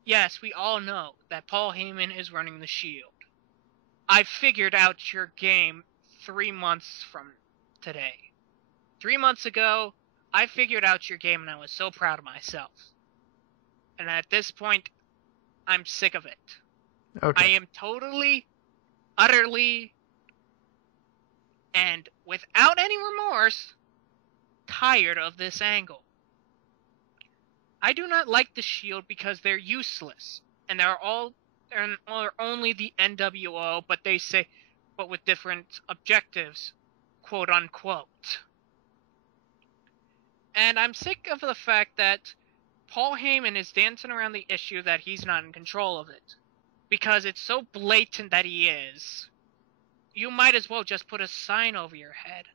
yes, we all know that Paul Heyman is running the Shield. I figured out your game 3 months from today. 3 months ago, I figured out your game and I was so proud of myself. And at this point, I'm sick of it. okay. I am totally, utterly, and without any remorse, tired of this angle. I do not like the Shield because they're useless. And they're only the NWO, but with different objectives, quote unquote. And I'm sick of the fact that Paul Heyman is dancing around the issue that he's not in control of it. Because it's so blatant that he is. You might as well just put a sign over your head.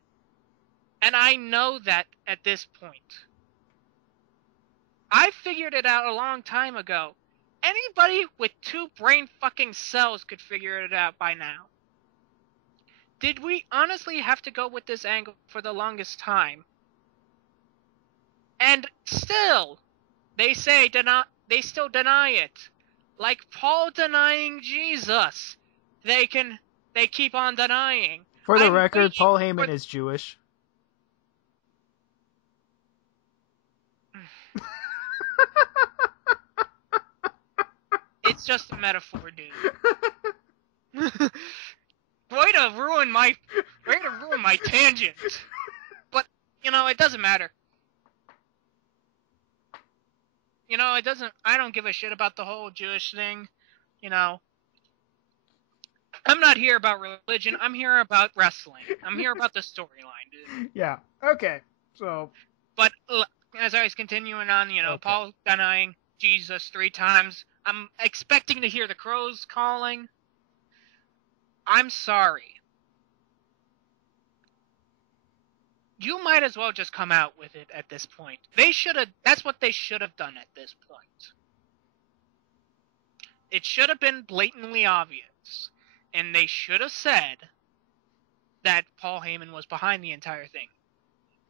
And I know that at this point. I figured it out a long time ago. Anybody with 2 brain fucking cells could figure it out by now. Did we honestly have to go with this angle for the longest time? And still, they still deny it. Like Paul denying Jesus. They keep on denying. For the record, Paul Heyman is Jewish. It's just a metaphor, dude. Way to ruin my tangent. But, it doesn't matter. I don't give a shit about the whole Jewish thing. I'm not here about religion. I'm here about wrestling. I'm here about the storyline, dude. Yeah. Okay. So. But as I was continuing on, okay. Paul denying Jesus 3 times. I'm expecting to hear the crows calling. I'm sorry. You might as well just come out with it at this point. That's what they should have done at this point. It should have been blatantly obvious. And they should have said that Paul Heyman was behind the entire thing.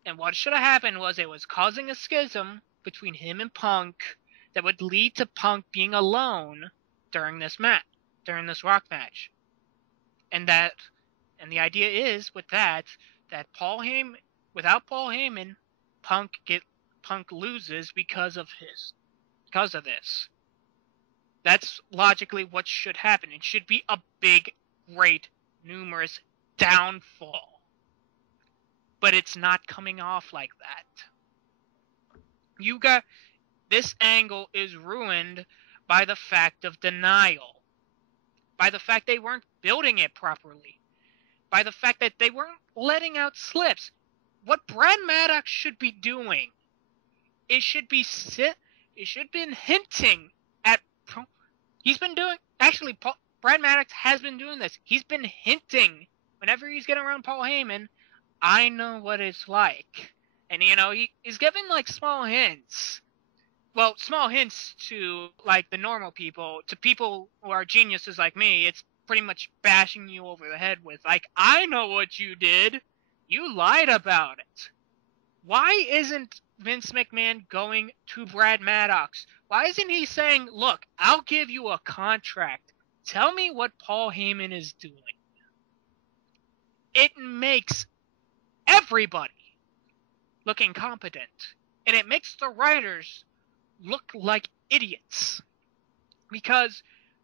And what should have happened was it was causing a schism between him and Punk that would lead to Punk being alone during this Rock match. And the idea is with that without Paul Heyman, Punk loses because of this. That's logically what should happen. It should be a big, great, numerous downfall. But it's not coming off like that. This angle is ruined by the fact of denial. By the fact they weren't building it properly. By the fact that they weren't letting out slips. What Brad Maddox should be doing, it should be hinting at. Brad Maddox has been doing this. He's been hinting whenever he's getting around Paul Heyman. I know what it's like, and he's giving like small hints. Well, small hints to like the normal people, to people who are geniuses like me. It's pretty much bashing you over the head with like, I know what you did. You lied about it. Why isn't Vince McMahon going to Brad Maddox? Why isn't he saying, look, I'll give you a contract. Tell me what Paul Heyman is doing. It makes everybody look incompetent. And it makes the writers look like idiots. because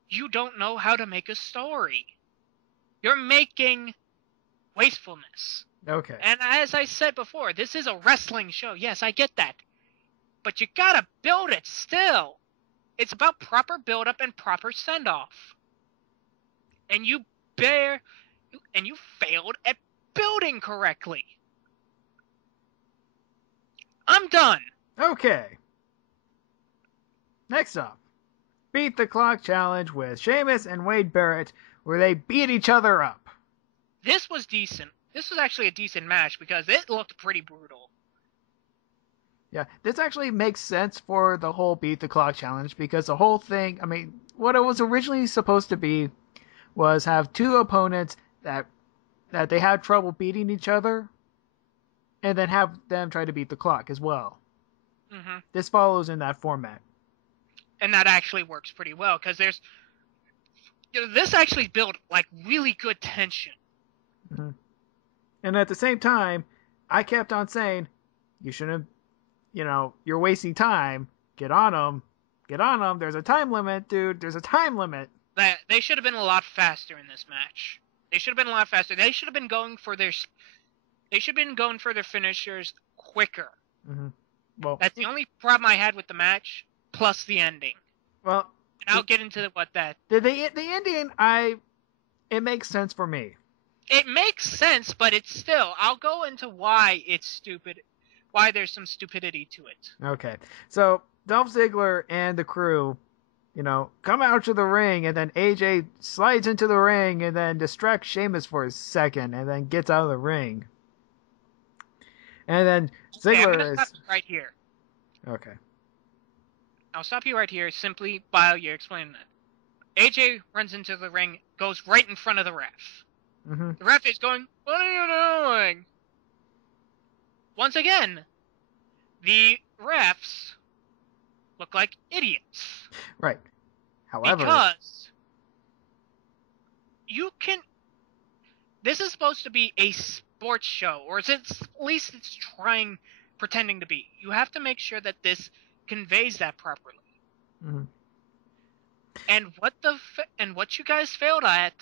you don't know how to make a story. You're making wastefulness. Okay. And as I said before, this is a wrestling show. Yes, I get that. But you gotta build it still. It's about proper build-up and proper send-off. And you failed at building correctly. I'm done. Okay. Next up, Beat the Clock Challenge with Sheamus and Wade Barrett, where they beat each other up. This was decent. This was actually a decent match because it looked pretty brutal. Yeah, this actually makes sense for the whole Beat the Clock Challenge because the whole thing, I mean, what it was originally supposed to be was have two opponents that they had trouble beating each other, and then have them try to beat the clock as well. Mm-hmm. This follows in that format. And that actually works pretty well because this actually built like really good tension. Mm-hmm. And at the same time, I kept on saying, you shouldn't, you're wasting time. Get on them. Get on them. There's a time limit, dude. There's a time limit. They should have been a lot faster in this match. They should have been a lot faster. They should have been going for their finishers quicker. Mm-hmm. Well, that's the only problem I had with the match, plus the ending. Well, and I'll get into what that. The ending, it makes sense for me. It makes sense, but it's still. I'll go into why it's stupid, why there's some stupidity to it. Okay, so Dolph Ziggler and the crew, come out to the ring, and then AJ slides into the ring and then distracts Sheamus for a second, and then gets out of the ring. And then Ziggler I'm gonna stop you right here. Okay. I'll stop you right here simply while you're explaining that. AJ runs into the ring, goes right in front of the ref. Mm-hmm. The ref is going, "What are you doing?" Once again, the refs look like idiots. Right. However, because this is supposed to be a sports show, or at least it's pretending to be. You have to make sure that this conveys that properly. Mm-hmm. And what you guys failed at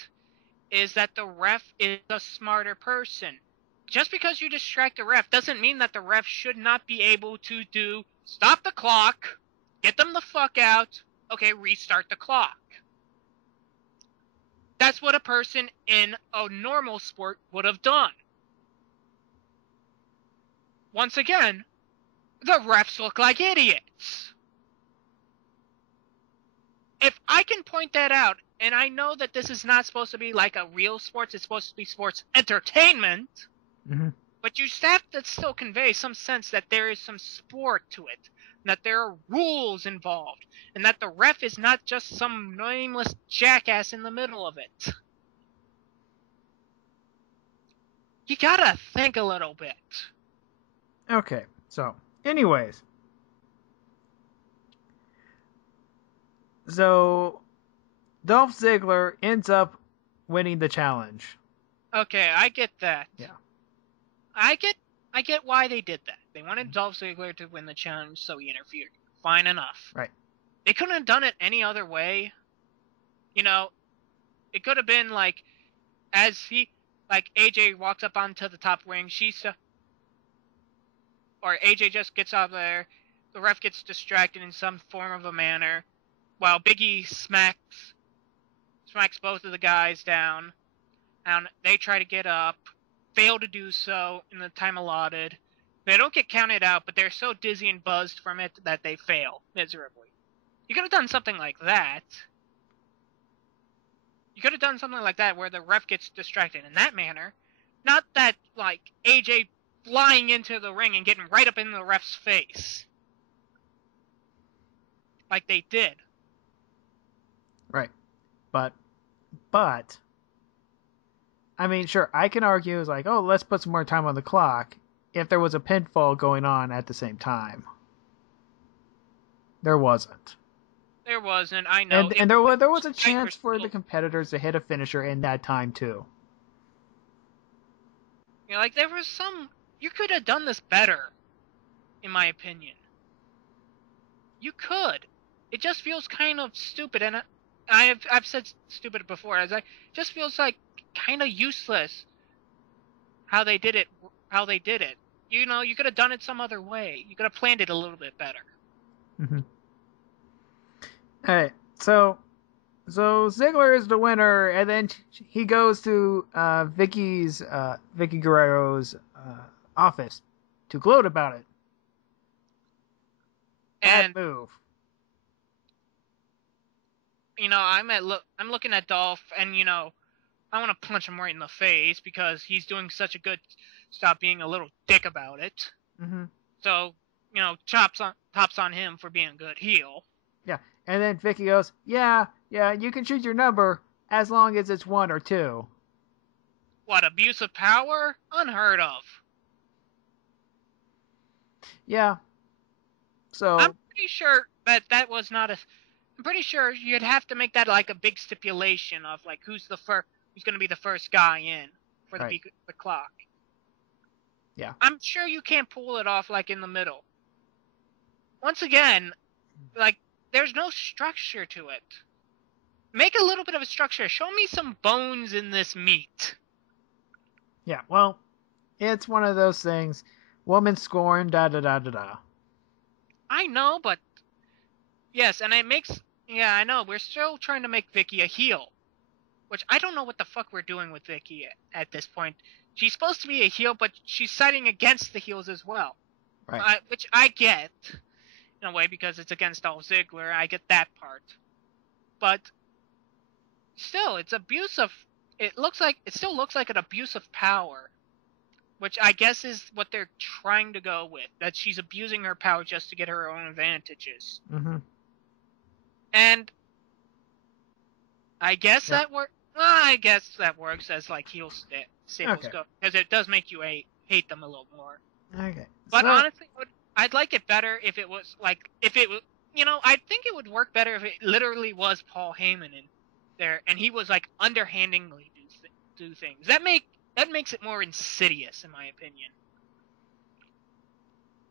is that the ref is a smarter person. Just because you distract the ref doesn't mean that the ref should not be able to do stop the clock, get them the fuck out, okay, restart the clock. That's what a person in a normal sport would have done. Once again, the refs look like idiots. If I can point that out, and I know that this is not supposed to be like a real sports, it's supposed to be sports entertainment, mm-hmm. but you have to still convey some sense that there is some sport to it, that there are rules involved, and that the ref is not just some nameless jackass in the middle of it. You gotta think a little bit. Okay, so, anyways. So, Dolph Ziggler ends up winning the challenge. Okay, I get that. Yeah. I get why they did that. They wanted Dolph Ziggler to win the challenge, so he interfered. Fine enough. Right. They couldn't have done it any other way. It could have been like, AJ walks up onto the top ring, or AJ just gets up there, the ref gets distracted in some form of a manner, while Big E smacks both of the guys down, and they try to get up, fail to do so in the time allotted. They don't get counted out, but they're so dizzy and buzzed from it that they fail miserably. You could have done something like that. You could have done something like that where the ref gets distracted in that manner. Not that, AJ flying into the ring and getting right up in the ref's face. Like they did. Right. But, I mean, sure, I can argue, it's like, oh, let's put some more time on the clock if there was a pinfall going on at the same time. There wasn't. There wasn't, I know. And there was a chance for the competitors to hit a finisher in that time, too. There was some... You could have done this better, in my opinion. You could. it just feels kind of stupid, and I've said stupid before. As I just feels like kind of useless how they did it. How they did it. You know, you could have done it some other way. You could have planned it a little bit better. Mm-hmm. All right, so Ziggler is the winner, and then he goes to Vicky Guerrero's office to gloat about it. Bad And move. you know, I'm looking at Dolph, and you know, I want to punch him right in the face because he's doing such a good stop being a little dick about it. Mm-hmm. So, you know, tops on him for being a good heel. Yeah, and then Vicky goes, yeah, you can choose your number as long as it's 1 or 2. What, abuse of power? Unheard of. Yeah. So I'm pretty sure that was not a. I'm pretty sure you'd have to make that like a big stipulation of like who's going to be the first guy in for right. the clock. Yeah. I'm sure you can't pull it off like in the middle. Once again, like there's no structure to it. Make a little bit of a structure. Show me some bones in this meat. Yeah, well, it's one of those things. Woman scorn, da da da da da. I know, but yes, and it makes I know we're still trying to make Vicky a heel, which I don't know what the fuck we're doing with Vicky at this point. She's supposed to be a heel, but she's siding against the heels as well, Right. which I get in a way because it's against Dolph Ziggler. I get that part, but still, it's abuse of. It still looks like an abuse of power, which I guess is what they're trying to go with. That she's abusing her power just to get her own advantages. Mm-hmm. And I guess Yep. that works. I guess that works as like heel staples go, because it does make you hate them a little more. Okay. But honestly, I'd like it better if it was like I think it would work better if it literally was Paul Heyman in there, and he was like underhandingly do things. That makes it more insidious, in my opinion.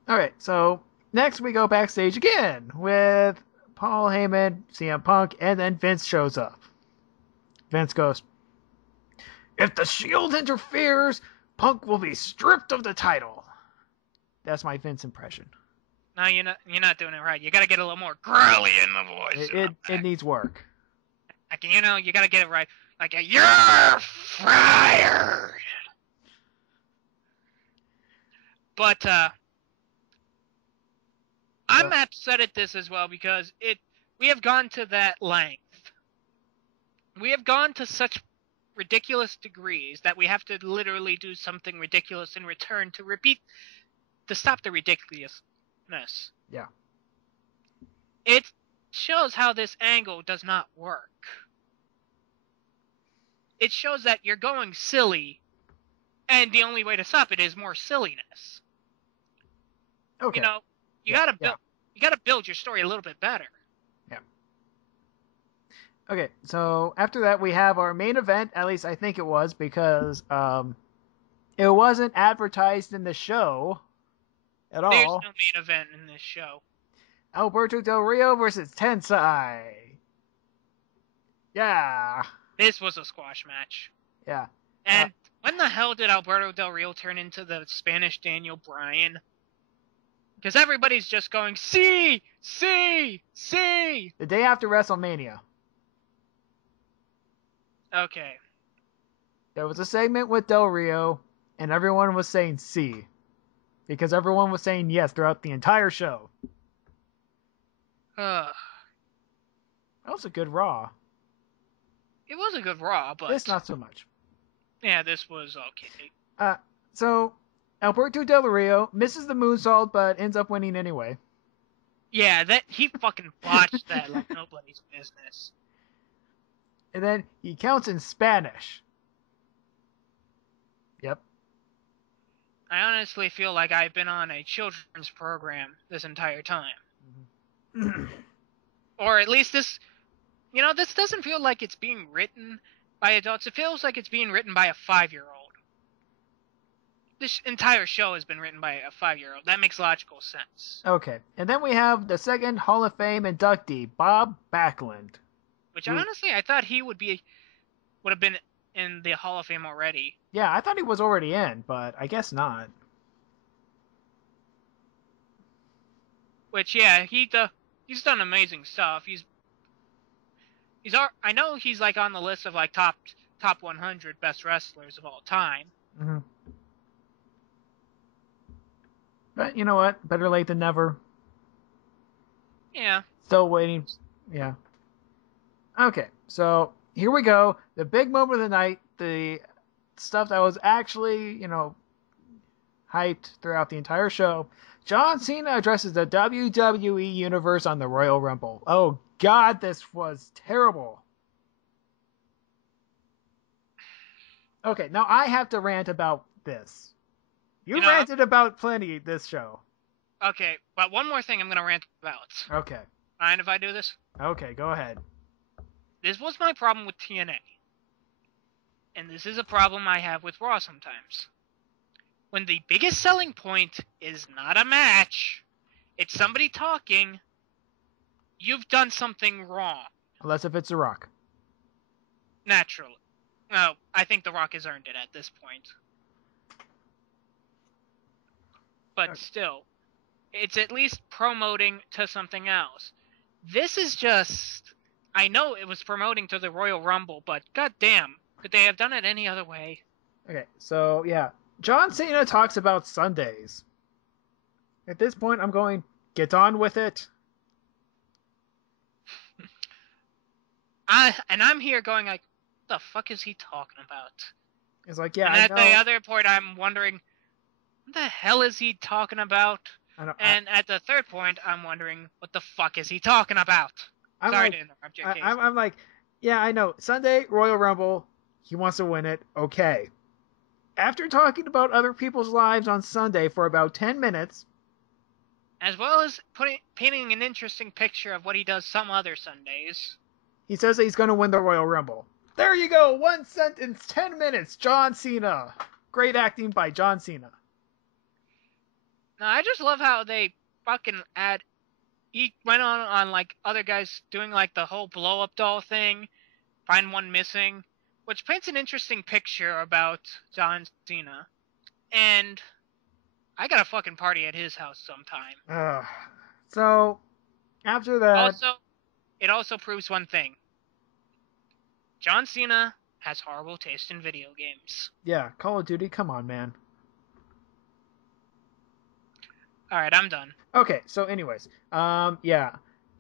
All right. So next we go backstage again with Paul Heyman, CM Punk, and then Vince shows up. Vince goes, "If the Shield interferes, Punk will be stripped of the title." That's my Vince impression. No, you're not doing it right. You got to get a little more growly in the voice. It needs work. Like, you got to get it right. Like, you're fired. But I'm upset at this as well because we have gone to that length. We have gone to such ridiculous degrees that we have to literally do something ridiculous in return to stop the ridiculousness. Yeah. It shows how this angle does not work. It shows that you're going silly, and the only way to stop it is more silliness. Okay. You gotta build your story a little bit better. Yeah. Okay, so after that we have our main event. At least I think it was, because it wasn't advertised in the show at all. There's no main event in this show. Alberto Del Rio versus Tensai. Yeah. This was a squash match. Yeah. And when the hell did Alberto Del Rio turn into the Spanish Daniel Bryan? Because everybody's just going, see! The day after WrestleMania. Okay. There was a segment with Del Rio, and everyone was saying see. Because everyone was saying yes throughout the entire show. That was a good Raw. It was a good Raw, but... This not so much. Yeah, this was okay. So, Alberto Del Rio misses the moonsault, but ends up winning anyway. Yeah, he fucking botched that like nobody's business. And then he counts in Spanish. Yep. I honestly feel like I've been on a children's program this entire time. Mm-hmm. Or at least this doesn't feel like it's being written by adults. It feels like it's being written by a 5-year-old. This entire show has been written by a 5-year-old. That makes logical sense. Okay, and then we have the second Hall of Fame inductee, Bob Backlund. Which honestly, I thought he would have been in the Hall of Fame already. Yeah, I thought he was already in, but I guess not. Which, yeah, he's done amazing stuff. I know he's like on the list of like top 100 best wrestlers of all time. Mm-hmm. But you know what? Better late than never. Yeah. Still waiting. Yeah. Okay, so here we go. The big moment of the night. The stuff that was actually, hyped throughout the entire show. John Cena addresses the WWE Universe on the Royal Rumble. Oh, God, this was terrible. Okay, now I have to rant about this. You ranted about plenty this show. Okay, but one more thing I'm going to rant about. Okay. Mind if I do this? Okay, go ahead. This was my problem with TNA. And this is a problem I have with Raw sometimes. When the biggest selling point is not a match, it's somebody talking, you've done something wrong. Unless if it's The Rock. Naturally. No, I think The Rock has earned it at this point. But still, it's at least promoting to something else. This is just... I know it was promoting to the Royal Rumble, but goddamn, could they have done it any other way? Okay, so yeah. John Cena talks about Sundays. At this point, I'm going, get on with it. I'm here going like, what the fuck is he talking about? It's like, yeah, and I at know. the other point, I'm wondering, what the hell is he talking about? And at the third point, I'm wondering, what the fuck is he talking about? Sorry to interrupt your case. I'm like, yeah, I know. Sunday, Royal Rumble, he wants to win it. Okay. After talking about other people's lives on Sunday for about 10 minutes. As well as painting an interesting picture of what he does some other Sundays. He says that he's going to win the Royal Rumble. There you go. One sentence, 10 minutes. John Cena. Great acting by John Cena. No, I just love how they fucking he went on like other guys doing like the whole blow up doll thing, find one missing, which paints an interesting picture about John Cena. And I got a fucking party at his house sometime. So after that, it also proves one thing. John Cena has horrible taste in video games. Yeah, Call of Duty, come on, man. Alright, I'm done. Okay, so anyways, yeah.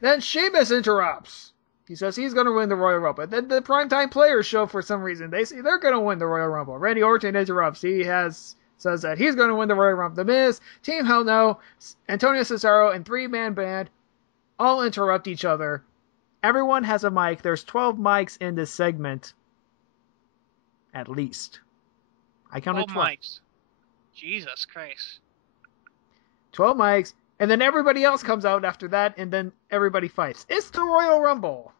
Then Sheamus interrupts. He says he's going to win the Royal Rumble. Then the Primetime Players show, for some reason, they say they're going to win the Royal Rumble. Randy Orton interrupts. He says that he's going to win the Royal Rumble. The Miz, Team Hell No, Antonio Cesaro, and three-man band all interrupt each other. Everyone has a mic. There's 12 mics in this segment. At least. I counted 12 mics. Jesus Christ. 12 mics. And then everybody else comes out after that, and then everybody fights. It's the Royal Rumble.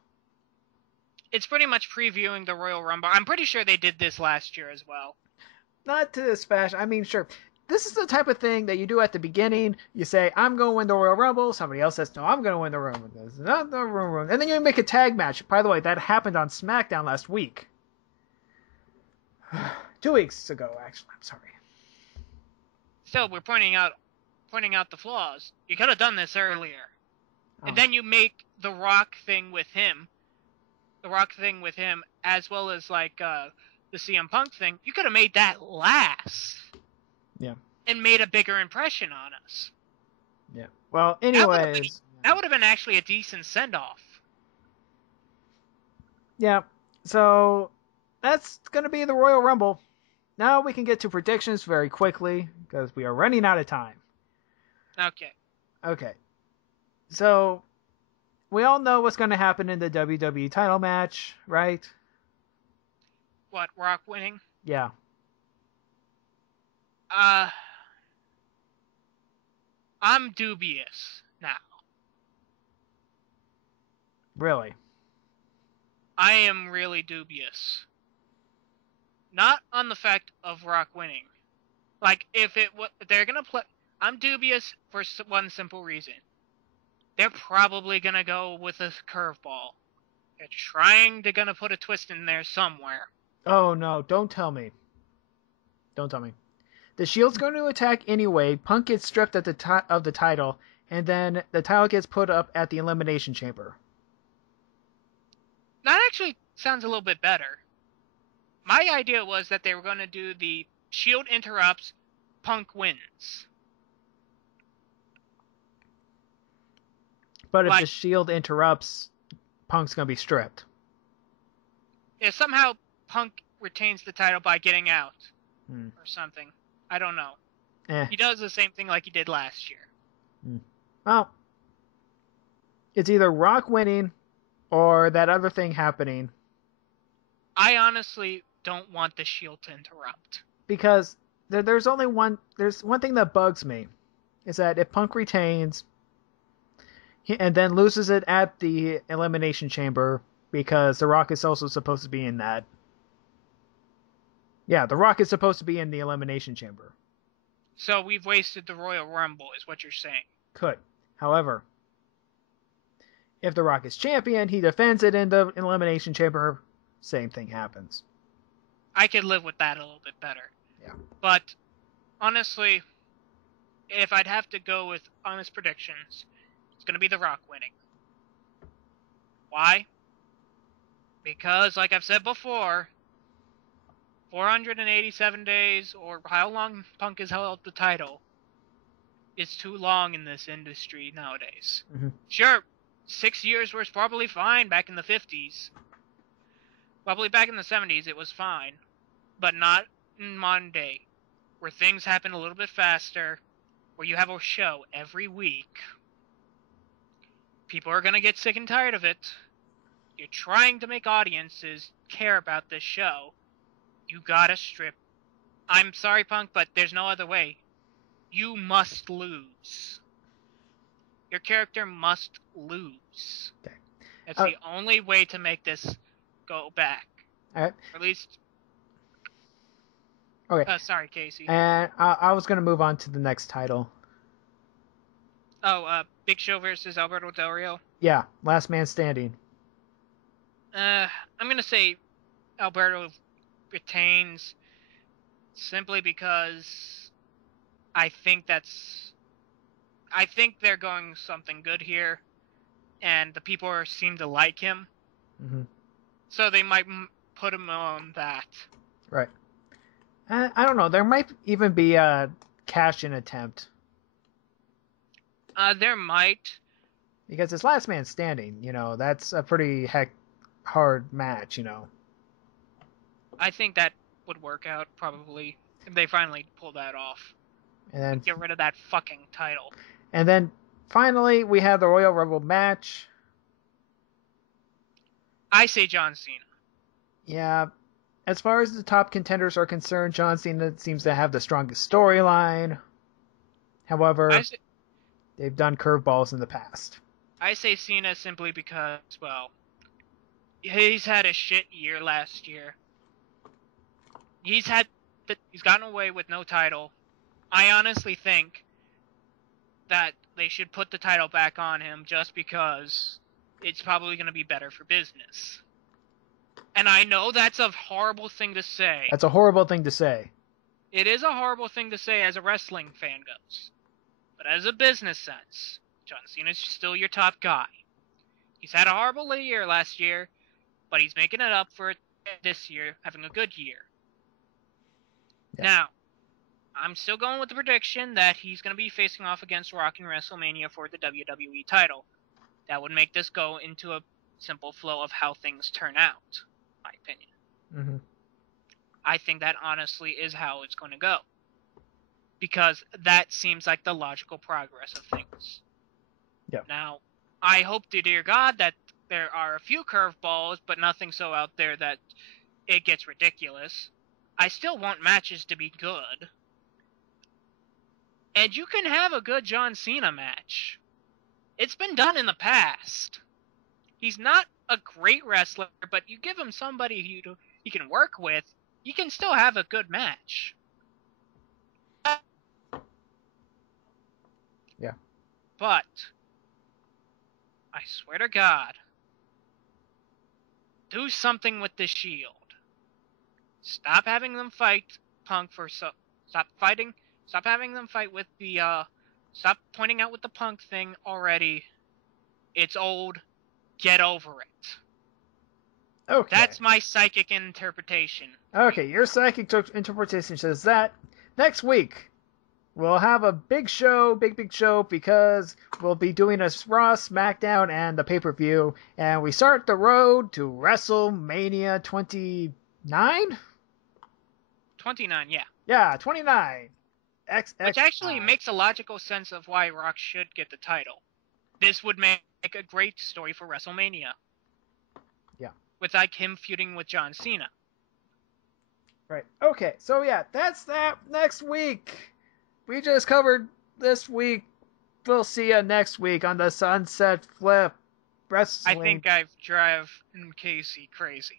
It's pretty much previewing the Royal Rumble. I'm pretty sure they did this last year as well. Not to this fashion. I mean, sure. This is the type of thing that you do at the beginning. You say, I'm going to win the Royal Rumble. Somebody else says, no, I'm going to win the Royal Rumble. It's not the Royal Rumble. And then you make a tag match. By the way, that happened on SmackDown last week. 2 weeks ago, actually. I'm sorry. Still, we're pointing out the flaws. You could have done this earlier. Oh. And then you make the Rock thing with him. The Rock thing with him, as well as like the CM Punk thing. You could have made that last. Yeah. And made a bigger impression on us. Yeah. Well, anyways. That would have been actually a decent send-off. Yeah. So, that's going to be the Royal Rumble. Now we can get to predictions very quickly, because we are running out of time. Okay. So, we all know what's going to happen in the WWE title match, right? What, Rock winning? Yeah. I'm dubious now. Really? I am really dubious. Not on the fact of Rock winning, Like, if they're gonna play. I'm dubious for one simple reason. They're probably gonna go with a curveball. They're gonna put a twist in there somewhere. Oh no, don't tell me. Don't tell me. The Shield's going to attack anyway, Punk gets stripped of the title, and then the title gets put up at the Elimination Chamber. That actually sounds a little bit better. My idea was that they were going to do the Shield interrupts, Punk wins. But if the Shield interrupts, Punk's going to be stripped. If somehow Punk retains the title by getting out or something. I don't know. He does the same thing like he did last year. Well, it's either Rock winning or that other thing happening. I honestly don't want the Shield to interrupt. Because there's one thing that bugs me. Is that if Punk retains and then loses it at the Elimination Chamber, because The Rock is also supposed to be in that. Yeah, The Rock is supposed to be in the Elimination Chamber. So we've wasted the Royal Rumble, is what you're saying. Could. However, if The Rock is champion, he defends it in the Elimination Chamber, same thing happens. I could live with that a little bit better. Yeah. But, honestly, if I'd have to go with honest predictions, it's going to be The Rock winning. Why? Because, like I've said before, 487 days, or how long Punk has held the title, is too long in this industry nowadays. Mm-hmm. Sure, 6 years was probably fine back in the 50s. Probably back in the 70s it was fine. But not in modern day, where things happen a little bit faster, where you have a show every week. People are going to get sick and tired of it. You're trying to make audiences care about this show. You gotta strip. I'm sorry, Punk, but there's no other way. You must lose. Your character must lose. Okay. That's the only way to make this go back. All right. Or at least... Okay. Sorry, Casey. And I was going to move on to the next title. Oh, Big Show versus Alberto Del Rio? Yeah, last man standing. I'm going to say Alberto retains simply because I think they're going something good here, and the people seem to like him. Mm-hmm. So they might put him on that. Right. I don't know. There might even be a cash-in attempt. There might. Because it's last man standing, that's a pretty hard match, I think that would work out, probably, if they finally pull that off. And then get rid of that fucking title. And then, finally, we have the Royal Rumble match. I say John Cena. Yeah. As far as the top contenders are concerned, John Cena seems to have the strongest storyline. However, they've done curveballs in the past. I say Cena simply because, well, he's had a shit year last year. He's gotten away with no title. I honestly think that they should put the title back on him just because it's probably going to be better for business. And I know that's a horrible thing to say. That's a horrible thing to say. It is a horrible thing to say as a wrestling fan goes. But as a business sense, John Cena's still your top guy. He's had a horrible year last year, but he's making it up for it this year, having a good year. Yeah. Now, I'm still going with the prediction that he's going to be facing off against Rock in WrestleMania for the WWE title. That would make this go into a simple flow of how things turn out, in my opinion. Mm-hmm. I think that honestly is how it's going to go. Because that seems like the logical progress of things. Yeah. Now, I hope to dear God that there are a few curveballs, but nothing so out there that it gets ridiculous. I still want matches to be good. And you can have a good John Cena match. It's been done in the past. He's not a great wrestler, but you give him somebody he can work with, you can still have a good match. But I swear to God, do something with the Shield. Stop having them fight Punk for stop fighting. Stop having them fight with the stop pointing out with the Punk thing already. It's old. Get over it. Okay. That's my psychic interpretation. Okay, your psychic interpretation says that next week we'll have a big show, big show, because we'll be doing a Raw, SmackDown, and the pay-per-view, and we start the road to WrestleMania 29? 29, yeah. Yeah, 29. Which actually makes a logical sense of why Rock should get the title. This would make a great story for WrestleMania. Yeah. With like him feuding with John Cena. Right. Okay, so yeah, that's that next week. We just covered this week. We'll see you next week on the Sunset Flip Wrestling. I think I've driven Casey crazy.